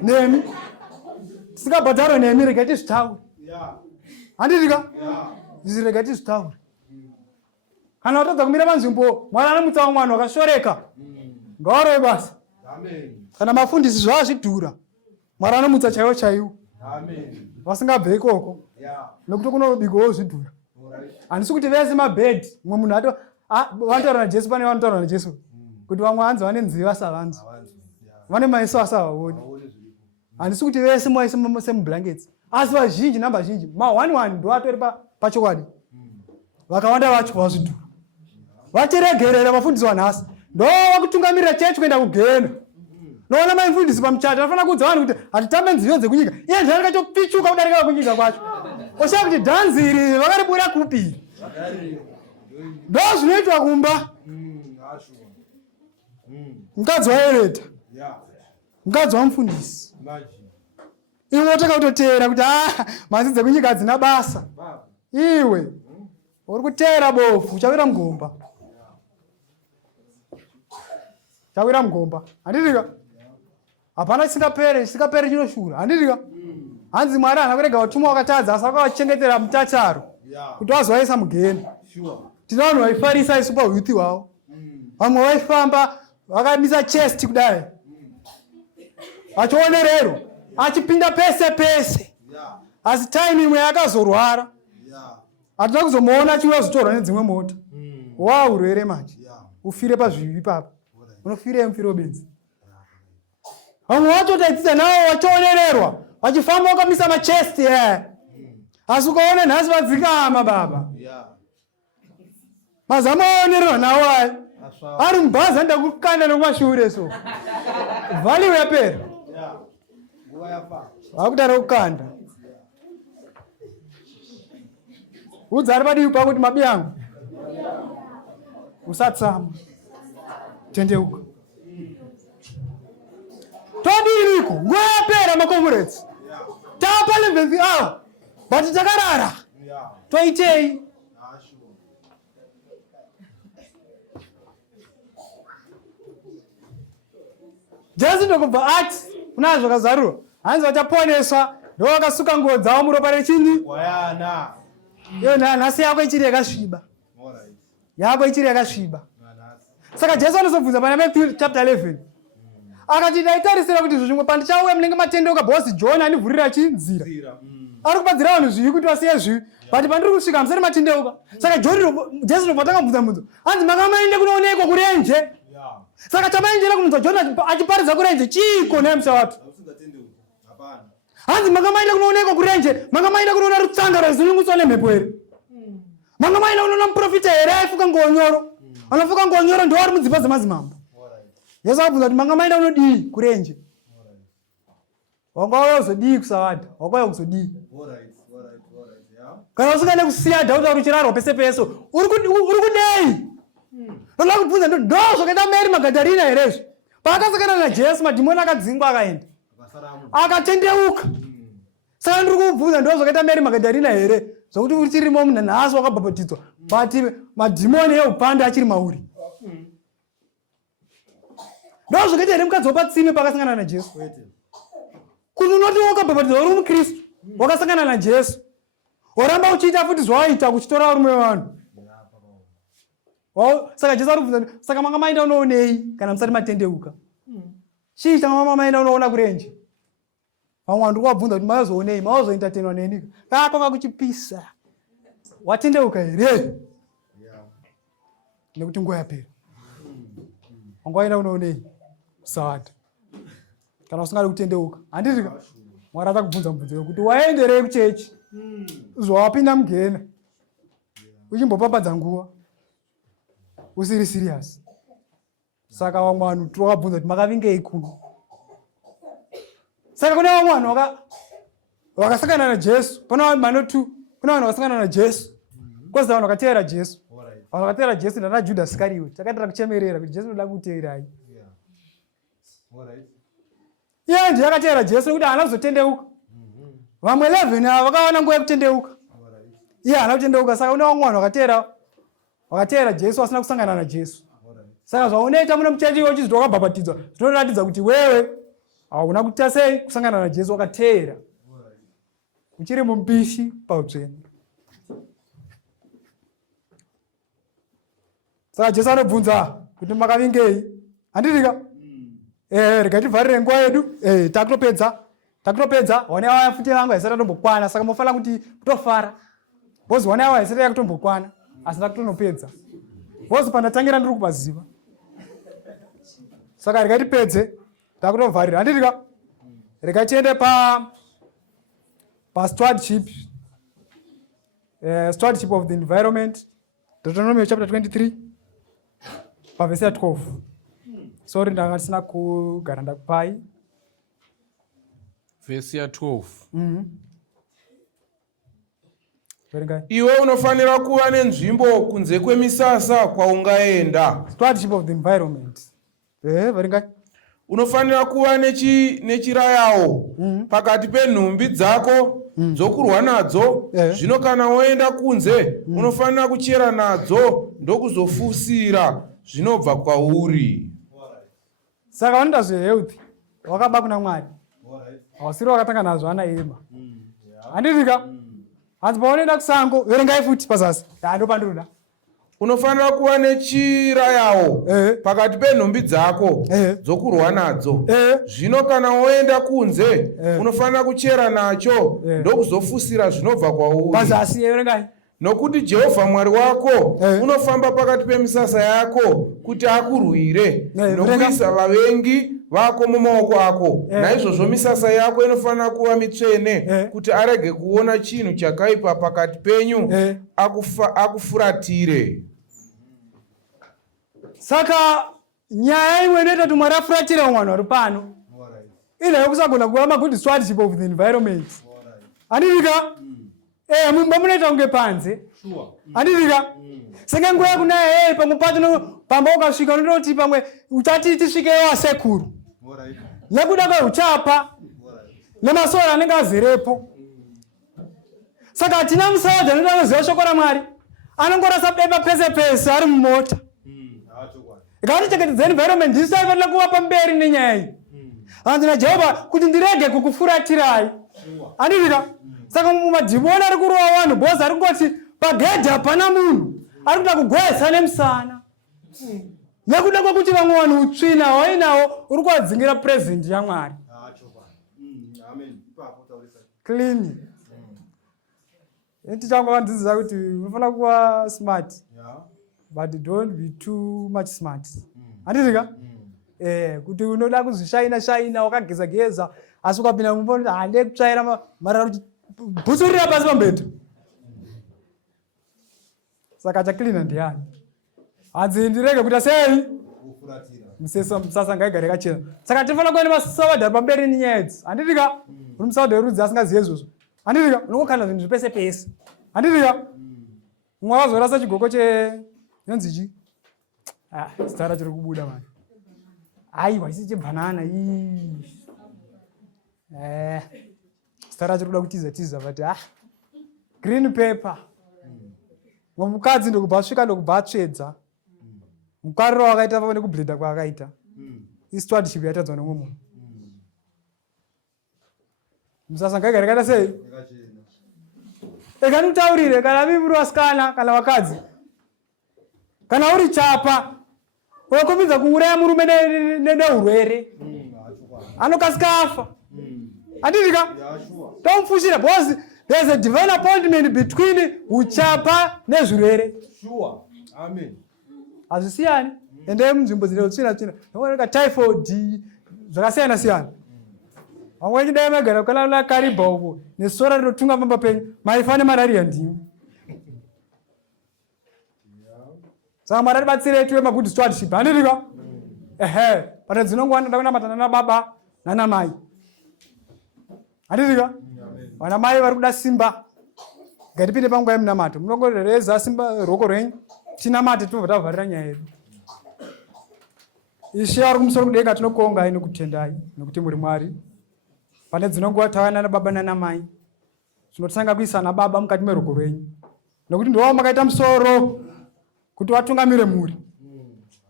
Nemi. Tisingabhadhari nemi rega tizvitaure. Handirika? Rega tizvitaure. Kana watadza kumira panzvimbo Mwari anomutsa mwana wakashoreka. Ngavarove basa. Kana mafundisi zvazvidhura Mwari anomutsa chaiwo chaiwo. Vasingabve ikoko. Nokuti kunobigwawo zvidhura. Handisi kuti vese mabed mumwe munhu ato vanotaura naJesu pane vanotaura naJesu. Kuti vamwe vanzi vane nziva savanzi. Vane maiso asavaoni. Handisi kuti vese maise semublankets. asi vazhinji namba zhinji ma11 ndo atori pachokwadi. Vakawanda vacho vazvidhuru vachiregerera vafundisi vanhasi ndo vakutungamirira chechi kuenda kugenda. Noona maifundisi pamuchato anofanira kuudza vanhu kuti hatitambe nziyo dzekunyika. Iye zvari kachopichuka kudarika kunyika kwacho. Oshaa kuti dhanzi iri vakaribura kupi. Ndo zvinoitwa kumba. Mukadzi waereta. Mukadzi wamufundisi. Iwe wotaka kutoteera kuti masi dzekunyika hadzina basa. Iwe uri kuteera bofu uchawira mugomba. Chawira mugomba. Handitika? Hapana chisingapere chinoshura. Handitika? Hanzi Mwari haana kurega vatumwa vakatadza asi akavachengetera mutataro kuti vazovaisa mugenda. Tina vanhu vaifarisa isu pauyithi hwavo. Vamwe vaifamba vakamisa chest kudai achionerero achipinda pese pese. Asi time imwe yakazorwara hatina kuzomuona achiuya kuzotorwa nedzimwe mota. Urwere manje ufire pazvivi papa unofire mufiro benzi. Vamwe vatotaidzidza navo vachionererwa vachifamba vakamisa machest asi ukaona nhasi vadzikama baba. Mazama aonererwa nawo aya ari mubhazi anoda kukanda nokumashure so valiwe yapera vakutara kukanda. Udza ari padivi pako kuti mabi angu usatsama tendeuka. Todiriko nguva yapera makomurets tapa 11th hour but takarara toitei. Jesu ndokubva ati kuna zvakazarurwa hanzi vachaponeswa ndo vakasuka nguo dzavo muropa rechinyi. Iyo nhasi yako ichiri yakasviba. Yako ichiri yakasviba. Saka Jesu anozobvunza pana Matthew chapter 11 akati daitarisira kuti izvo zvimwe pandichauya munenge matendeuka bhosi John andivhurira chinzira. Ari kupadzira vanhu zvivi kuti vasiye zvivi but pandiri kusvika musati matendeuka. Saka Jesu ndobva takabvunza munzo hanzi makamaende kunoonekwa kurenje. Saka chamaendera kumunzwa John achiparidza kurenje chiko nemusavatu. Hanzi makamaenda kunoonekwa kurenje makamaenda kunoona rutsanga rwazununguswa nemhepo here. Makamaenda kunoona muprofita here aifuka ngonyoro. Anofuka ngonyoro ndo ari mudzimba dzemadzimambo. Yesu akabvunza kuti makamaenda kunodii kurenje. Wanga uzodii kusavata wakauya kuzodii. Kana usingaende kusiya Dhaudha ari uchirarwa pese pese uri kudei. Ndoda kubvunza ndo zvakaita Mary Magadharina herezvo paakasangana naJesu madhimoni akadzingwa akaenda akatendeuka. Saka ndiri kubvunza ndo zvakaita Mary Magadharina here zvokuti uchirimo munhu nhasi wakabhabhatidzwa but madhimoni eupanda achiri mauri. Ndo zvakaita here mukadzi wapatsime paakasangana naJesu kuti unoti wakabhabhatidzwa uri mukristu wakasangana naJesu oramba uchiita futi zvawaita kuchitora varume vanhu. Saka Jesu arikubvunza saka makamaenda unoonei kana musati matendeuka. Chii chamamaenda unoona kurenje. Vamwe vanhu ndikuvabvunza kuti mazoonei mazoentertainwa nenyika kakwaka kuchipisa watendeuka here nekuti nguva yapera. Wangaenda unoonei usavata kana usingadi kutendeuka. Handitika Mwari achakubvunza mubvunzo wekuti waenderei kuchechi zvawapinda mugena uchimbopampadza nguva usiri serious. Saka vamwe vanhu twakabvunza kuti makavingei kuno. Saka kuna vamwe vanhu vakasangana naJesu pana mano 2 kuna vanhu vakasangana naJesu koza vanhu vakateera Jesu. Vanhu vakateera Jesu ndana Judas Iscariot takaitira kuchemerera kuti Jesu ndoda kuteerai. Iye ndiye akateera Jesu nekuti haana kuzotendeuka. Vamwe 11 ava vakawana nguva yekutendeuka. Iye haana kutendeuka. Saka kuna vamwe vanhu vakateera Jesu vasina kusangana naJesu. Saka zvaunoita muno muchechi uchizoti wakabhabhatidzwa zvinoratidza kuti wewe hauna kuita sei kusangana naJesu wakateera uchiri mupishi pautsvene. Saka Jesu anobvunza kuti makavingei. Handitika rega tivharire nguva yedu takutopedza one ava futi vangu haisati yatombokwana saka mofanira kuti kutofara bhozi one ava haisati yakutombokwana asi ndakutonopedza bhozi pandatangira ndiri kupaziva. Saka rega tipedze takutovharira. Handitika rega tiende Stewardship, stewardship of the environment, Deuteronomy chapter 23, verse 12. Sorry, ndanga sina kugara ndakupai. Verse 12. Verengai. Iwe unofanira kuva nenzvimbo kunze kwemisasa kwaungaenda. Stewardship of the environment. Verengai. Unofanira kuva nechirayawo pakati penhumbi dzako dzokurwa nadzo. Zvino kana woenda kunze unofanira kuchera nadzo ndokuzofusira zvinobva kwauri. Saka wanoita zvehealth wakaba kuna Mwari. Hausiri wakatanga nazvo ana ema. Handitika? Hanzi paunoenda kusango verengai futi pazasi. Ndopandinoda. Unofanira kuva nechirayawo pakati penhumbi dzako dzokurwa nadzo. Zvino kana woenda kunze unofanira kuchera nacho ndokuzofusira zvinobva kwauri. Pazasi verengai. Nokuti Jehovha Mwari wako unofamba pakati pemisasa yako kuti akurwire nokuisa vavengi vako mumaoko ako. Naizvozvo misasa yako inofanira kuva mitsvene kuti arege kuona chinhu chakaipa pakati penyu akufuratire. Saka nyaya imwe inoita kuti Mwari afuratire mwana vari pano ina yekusagona kuva magood stewardship of the environment. Handitika? Mumba munoita kunge panze. Handitika? Senge nguva kuna pamwe pacho pamba ukasvika unototi pamwe uchati tisvikeyo asekuru. Nekuda kweuchapa nemasora anenge azerepo. Saka hatina musaadha anoda kuziva shoko raMwari. Anongorasa bepa pese pese ari mumota. Ngatichengetedze environment isu aifanira kuva pamberi nenyaya iyi. Hanzi naJehovha kuti ndirege kukufuratirai. Handitika? Saka mumadhimoni ari kurova vanhu bhozi ari kungoti pagedhi hapana munhu ari kuda kugwesa nemusana. Nekuda kwekuti vamwe vanhu utsvina wainawo uri kuwadzingira present yaMwari. Clean. Tichanga vandzidzisa kuti unofanira kuva smart. But don't be too much smart. Handitika? Kuti unoda kuzvishaina wakageza asi ukapinda mumba hande kutsvaira marara bhutsurira pasi pambedha. Saka chaklina ndiani? Hanzi ndirege kuita sei? Musasa ngaigare yakachena. Saka tinofanira kuva nemasawadhari pamberi nenyaya idzi. Handitika? Uri musawadhari rudzi asingazivi izvozvo. Handitika? Unongokanda zvinhu zvipese pese. Handitika? Mumwe akazorasa chigogo yonzi chi? Zita racho riri kubuda mani. Aiwa isi chebhanana zita racho rikuda kutiza but green paper. Mukadzi ndokubva asvika ndokubva atsvedza. Mukariro wakaita pamwe nekubhlenda kwaakaita. Istewardship yatadzwa nemumwe munhu. Musasa ngaigare yakaita sei? Kanitaurire kana miviri wasikana kana wakadzi. Kana uri chapa unokombidza kuuraya murume neurwere anokasika afa. Handitika? Tomufushira because there's a divine appointment between uchapa nezvirwere. Hazvisiyani. Endai munzvimbo dzine utsvina nooneka typhoid zvakasiyana siyana. Vamwe chidai magara kukalala karibha uko nesora rinotunga pamba penyu maifa nemararia ndimi. Saka Mwari atibatsire tive magood stewardship. Handitika? Pane dzinongowa ndoda kunamatana nababa nanamai. Handitika? Vanamai vari kuda simba. Ngatipinde panguva yemunamato. Munongoreza simba ruoko rwenyu. Tinamate tobva tavharira nyaya yedu. Ishe ari kumusoro kudenga tinokuongai nekutendai nekuti muri Mwari. Pane dzinongowa tavana nababa nanamai. Tinotanga kuisa nababa mukati meruoko rwenyu. Nekuti ndiwo makaita musoro kuti watungamire mhuri.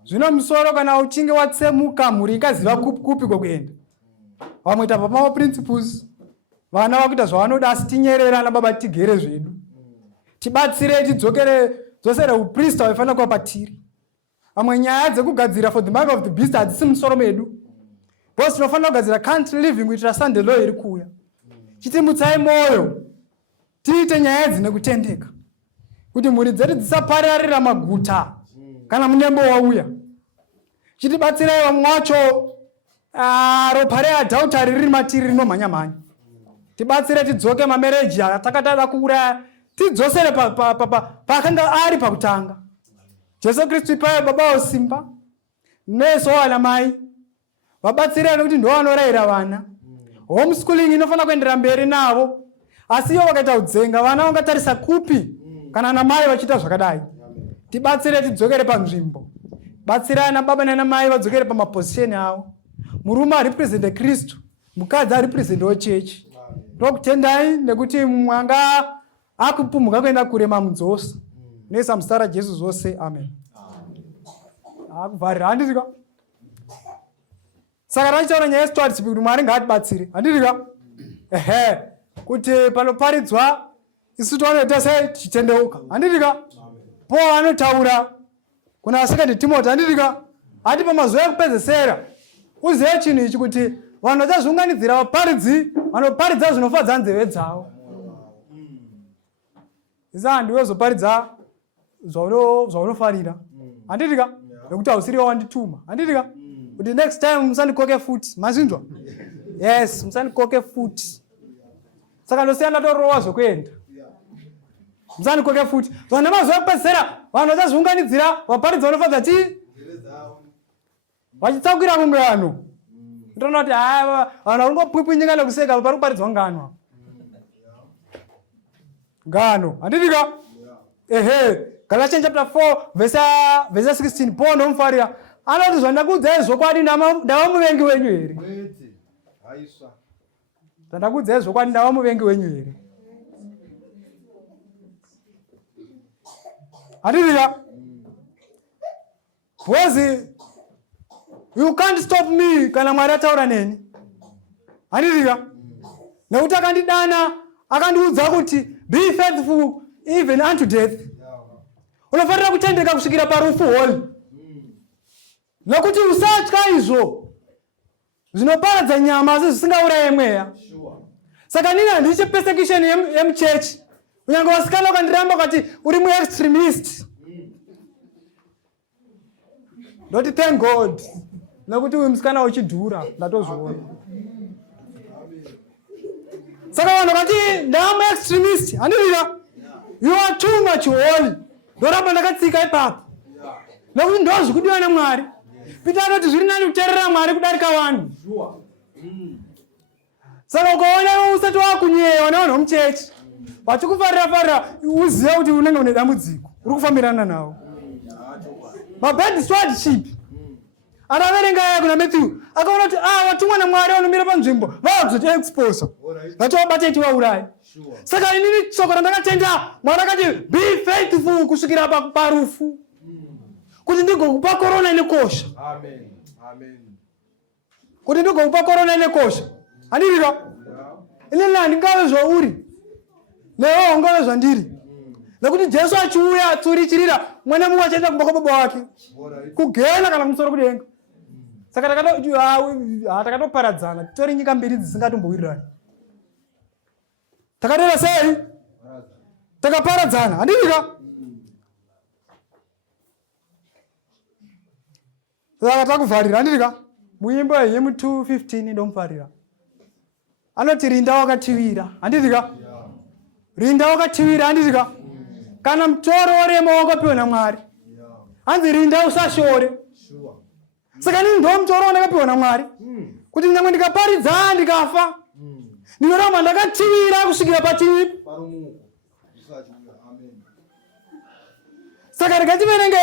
Zvino musoro kana uchinge watsemuka mhuri ikaziva kupi kwekuenda. Vamwe tapamawo principles. Vana vakuita zvavanoda asi tinyerera nababa tigere zvedu. Tibatsire tidzosere uprista hwaifanira kuva patiri. Vamwe nyaya dzekugadzira for the mark of the beast hadzisi musoro medu. Bosi tinofanira kugadzira country living kuitira Sunday law iri kuuya. Chitimutsai mwoyo. Tiite nyaya dzine kutendeka. Kuti mhuri dzedu dzisapararira maguta kana munembo wauya. Chitibatsirai vamwe wacho ropa readhautari riri matiri rinomhanya-mhanya. Tibatsire tidzoke mamereji atakatada kuuraya, tidzosere pakanga ari pakutanga. Jesu Kristu ipaye baba osimba, neso wana mai, vabatsire nokuti ndo vanorayira vana. Homeschooling inofana kuendera mberi navo, asi ivo vakaita udzenga, vana vangatarisa kupi kana namai vachiita zvakadai. Tibatsire tidzokere panzvimbo. Batsirai na baba nana mai vadzokere pamaposition avo. Murume aripresente Kristu, mukadzi aripresente chechi. Ndokutendai nekuti mwanga akupumuka kuenda kurema mudzosa. Nesa muzita Jesu zvose, amen. Akuvharira handirika. Saka rachitaura nyaya yesitwatisipi kuti Mwari ngaatibatsire. Handirika. Kuti panoparidzwa isu tinoita sei tichitendeuka. Handirika. Paul anotaura kuna second Timothy, handirika. Ati pamazuva ekupedzisira uzive chinhu ichi kuti vanhu vachazviunganidzira vaparidzi vanoparidza zvinofadza nzeve dzavo. Isa handiwe zoparidza zvaunofarira. Handirika. Nekuti hausiriwo wandituma. Handirika. Kuti next time musandikoke futi. Mazvinzwa? Yes, musandikoke futi. Saka ndosiyana torowa zvokuenda. Musandikoke futi. Vanhu vamazuva ekupedzisira vanhu vachazviunganidzira vaparidzi vanofadza chii? Vachitsaukira mungano. Ndinoona kuti vanhu vanongopwipwinyika nekuseka pari kuparidzwa ngano. Ngano. Handirika? Galatians chapter 4 verse 16, Paul ndomufarira anoti zvandakuudzai zvokwadi ndava muvengi wenyu here. Zvandakuudzai zvokwadi ndava muvengi wenyu here. Handirika? Because you can't stop me kana Mwari ataura neni. Handirika? Nekuti akandidana akandiudza kuti be faithful even unto death. Unofanira kutendeka kusvikira parufu holi. Nokuti usatya izvo zvinoparadza nyama asi zvisingauraye mweya. Saka nini handichi persecution yemuchechi. Kunyange vasikana ukandiramba ukati uri muextremist. Ndoti thank God. Nokuti uyu musikana uchidhura ndatozviona. Saka vanhu vakati ndava muextremist. Handirika? You are too much holy. Ndoramba ndakatsika ipapo. Nokuti ndo zvikudiwa naMwari. Peter anoti zviri nani kuteerera Mwari kudarika vanhu. Saka ukaona usati wakunyewa navanhu vomuchechi, vachikufarira uzive kuti unenge une dambudziko uri kufambirana navo. Mabad stewardship anaverenga aya kuna Matthew akaona kuti vatumwa naMwari vanomira panzvimbo vakuzoti expose vatovabata ichivauraya. Saka inini shoko randakatenda Mwari akati be faithful kusvikira parufu kuti ndigokupa korona nekosha. Kuti ndigokupa korona nekosha. Handirika? Inini handingave zvauri newewo ungave zvandiri. Nekuti Jesu achiuya atsurichirira mwana mumwe achaenda kumba kwababa wake kugena kana kumusoro kudenga. Saka takatoparadzana titori nyika mbiri dzisingatombowirirani. Takadera sei? Takaparadzana. Handirika? Saka takuvharira. Handirika? Muimbo yemu 2:15 ndomufarira. Anoti rinda wakativira. Handirika? Rinda wakativira. Handirika? Kana mutoro warema wakapiwa naMwari. Hanzi rinda usashore. Saka nini ndo mutoro wandakapiwa naMwari. Kuti nyangwe ndikaparidza ndikafa. Ndinoramba ndakativira kusvikira pachivi. Saka rikativerenge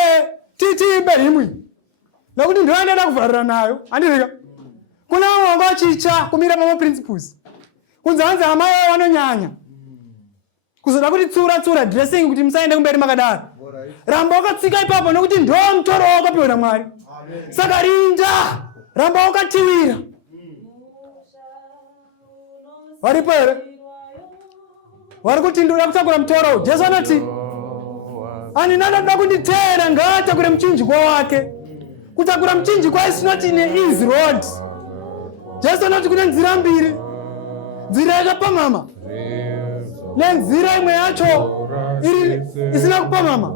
tiimbe himwe. Nokuti ndo andada kuvharira nayo. Handirika? Kuna vamwe vanga vachicha kumira pama principles. Kunzi hanzi amai avo vanonyanya. Kuzoda kuti tsura dressing kuti musaende kumberi makadaro. Ramba wakatsika ipapo nokuti ndo mutoro wakapiwa naMwari. Saka rinda. Ramba wakativira. Varipo here? Vari kuti ndoda kutakura mutoro. Jesu anoti ani nanoda kunditeera ngaatakure muchinjikwa wake. Kutakura muchinjikwa is not in an easy road. Jesu anoti kune nzira mbiri. Nzira yakapamhama nenzira imwe yacho iri isina kupamhama.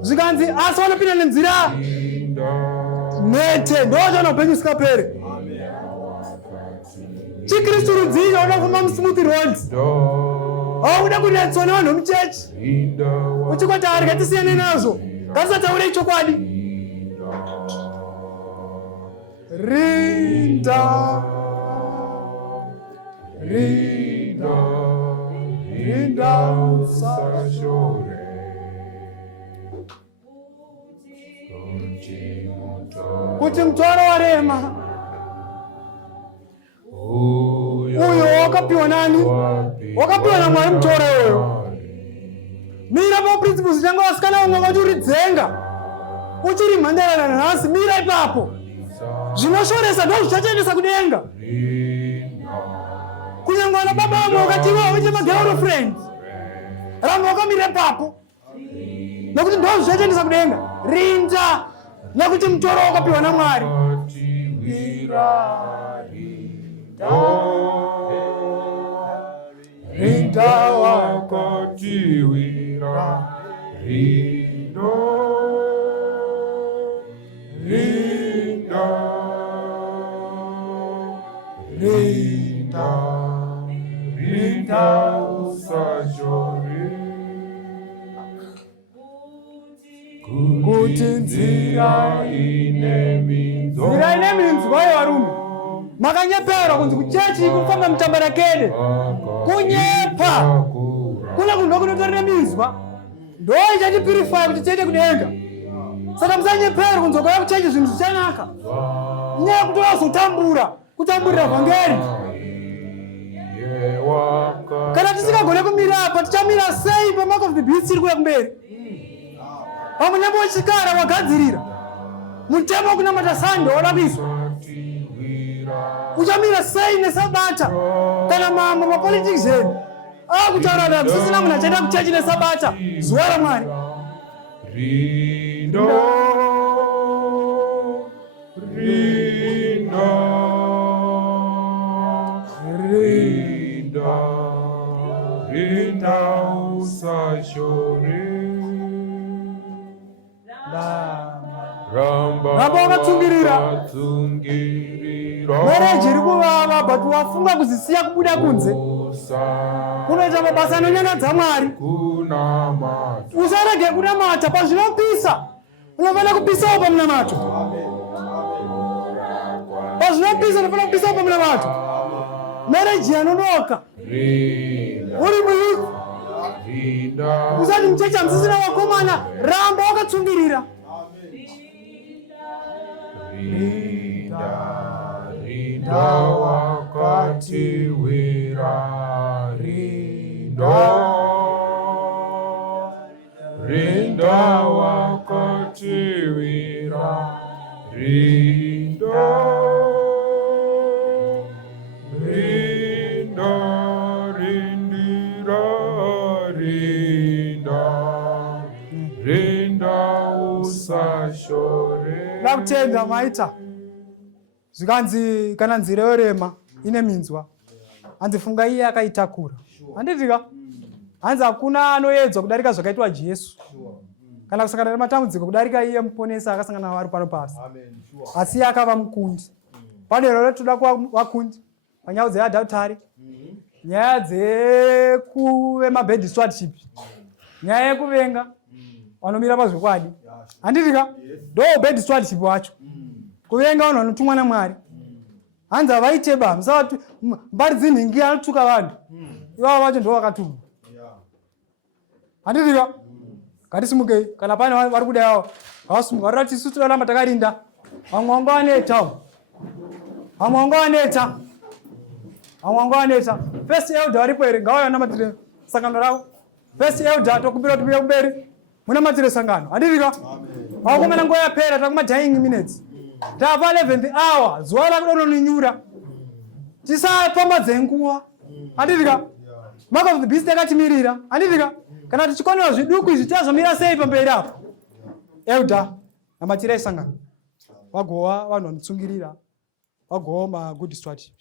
Zvikanzi asi vanopinda nenzira nete ndo chana upenyu usikapere. Chikristu rudziro unofamba musmooth roads. Uda kunetswa nevanhu vemuchechi. Uchikoti arika tisiyane nazvo. Ngasataure chokwadi. Rinda. Rinda usashore. Kuti mtwaro warema. Uyo wakapiwa nani? Wakapiwa na Mwari mtwaro uyo. Mira pa principles changa wasikana wamwe vachiridzenga. Uchiri mhandara nanhasi, mira ipapo. Zvinoshoresa ndo zvichachendesa kudenga. Kunyangwa na baba wamwe wakatiwa uche magirlfriend. Ramwe wakamira ipapo. Nekuti ndo zvichachendesa kudenga. Rinda. Nekuti mtwaro wakapiwa na Mwari. Rinda wakatiwira. Rinda usashore. Kuti nzira ine minzwa. Nzira ine minzwa varume. Makanyepera kunzi kuchechi kufamba mutambarakede. Kunyepa. Kuna kunhu kunotorera minzwa. Ndo ichachipurify kuti tiende kudenga. Saka musanyepera kunzi ukauya kuchechi zvinhu zvichanaka. Nyaya kuti wazotambura. Kutamburira vhangeri. Kana tisikagone kumira apa, tichamira sei pa Mark of the Beast iri kuya kumberi? Pamwe nyambo wechikara wagadzirira. Mutemo kunamata sando walapiswa. Uchamira sei nesabata. Kana mambo mapolitics edu. Kutaura kuti hakusisina munhu achaenda kuchechi nesabata. Zuva raMwari. Rinda usashore. Ramba wakatsungirira. Marriage iri kuvava but wafunga kuzisiya kubuda kunze. Kunoita mabasa anonyanadza Mwari. Usarege kunamata pazvinopisa. Unofana kupisawo pamunamato. Pazvinopisa unofana kupisawo pamunamato. Marriage yanonoka. Uri muyiku. Usati mchechi hamusisina wakomana. Ramba wakatsungirira. Rinda wakatiwira. Rinda wakatiwira. Rinda usashore. Nakutenda maita. Zvikanzi kana nzira yorema ine minzwa. Handifunga iye akaitakura. Handitika? Hanzi hakuna anoedzwa kudarika zvakaitwa Jesu. Kana kusangana nematambudziko kudarika iye muponesa akasangana nawo ari pano pasi. Asi iye akava mukundi. Pane rero toda kuva vakundi. Panyaya dzeadhautari. Nyaya dzekuve mabed stewardship. Nyaya yekuvenga. Vanomira pazvokwadi. Handitika? Ndo bed stewardship wacho. Kuvenga vanhu vanotumwa naMwari. Hanzi havaiteba. Musavati mbari dzinhingi anotuka vanhu. Ivavo vacho ndo vakatumwa. Handitika? Ngatisimukei. Kana pane vari kudayo vasimuka. Vari kuti isu tinoramba takarinda. Vamwe vangu vaneta. Vamwe vangu vaneta. Vamwe vangu vaneta. First elder varipo here ngavauya namatire sangano ravo. First elder tokumbira kuti muye kumberi. Munamatire sangano. Handitika? Vakomana nguva yapera takuma dying minutes. Tava 11th hour. Zuva rakudononyura. Tisapambadze nguva. Handitika? Mark of the Beast yakatimirira. Handitika? Kana tichikonewa zviduku izvi tazomira sei pamberi apo. Elder namatira isangano. Vagowa vanhu vanotsungirira. Vagowa magood stewardship.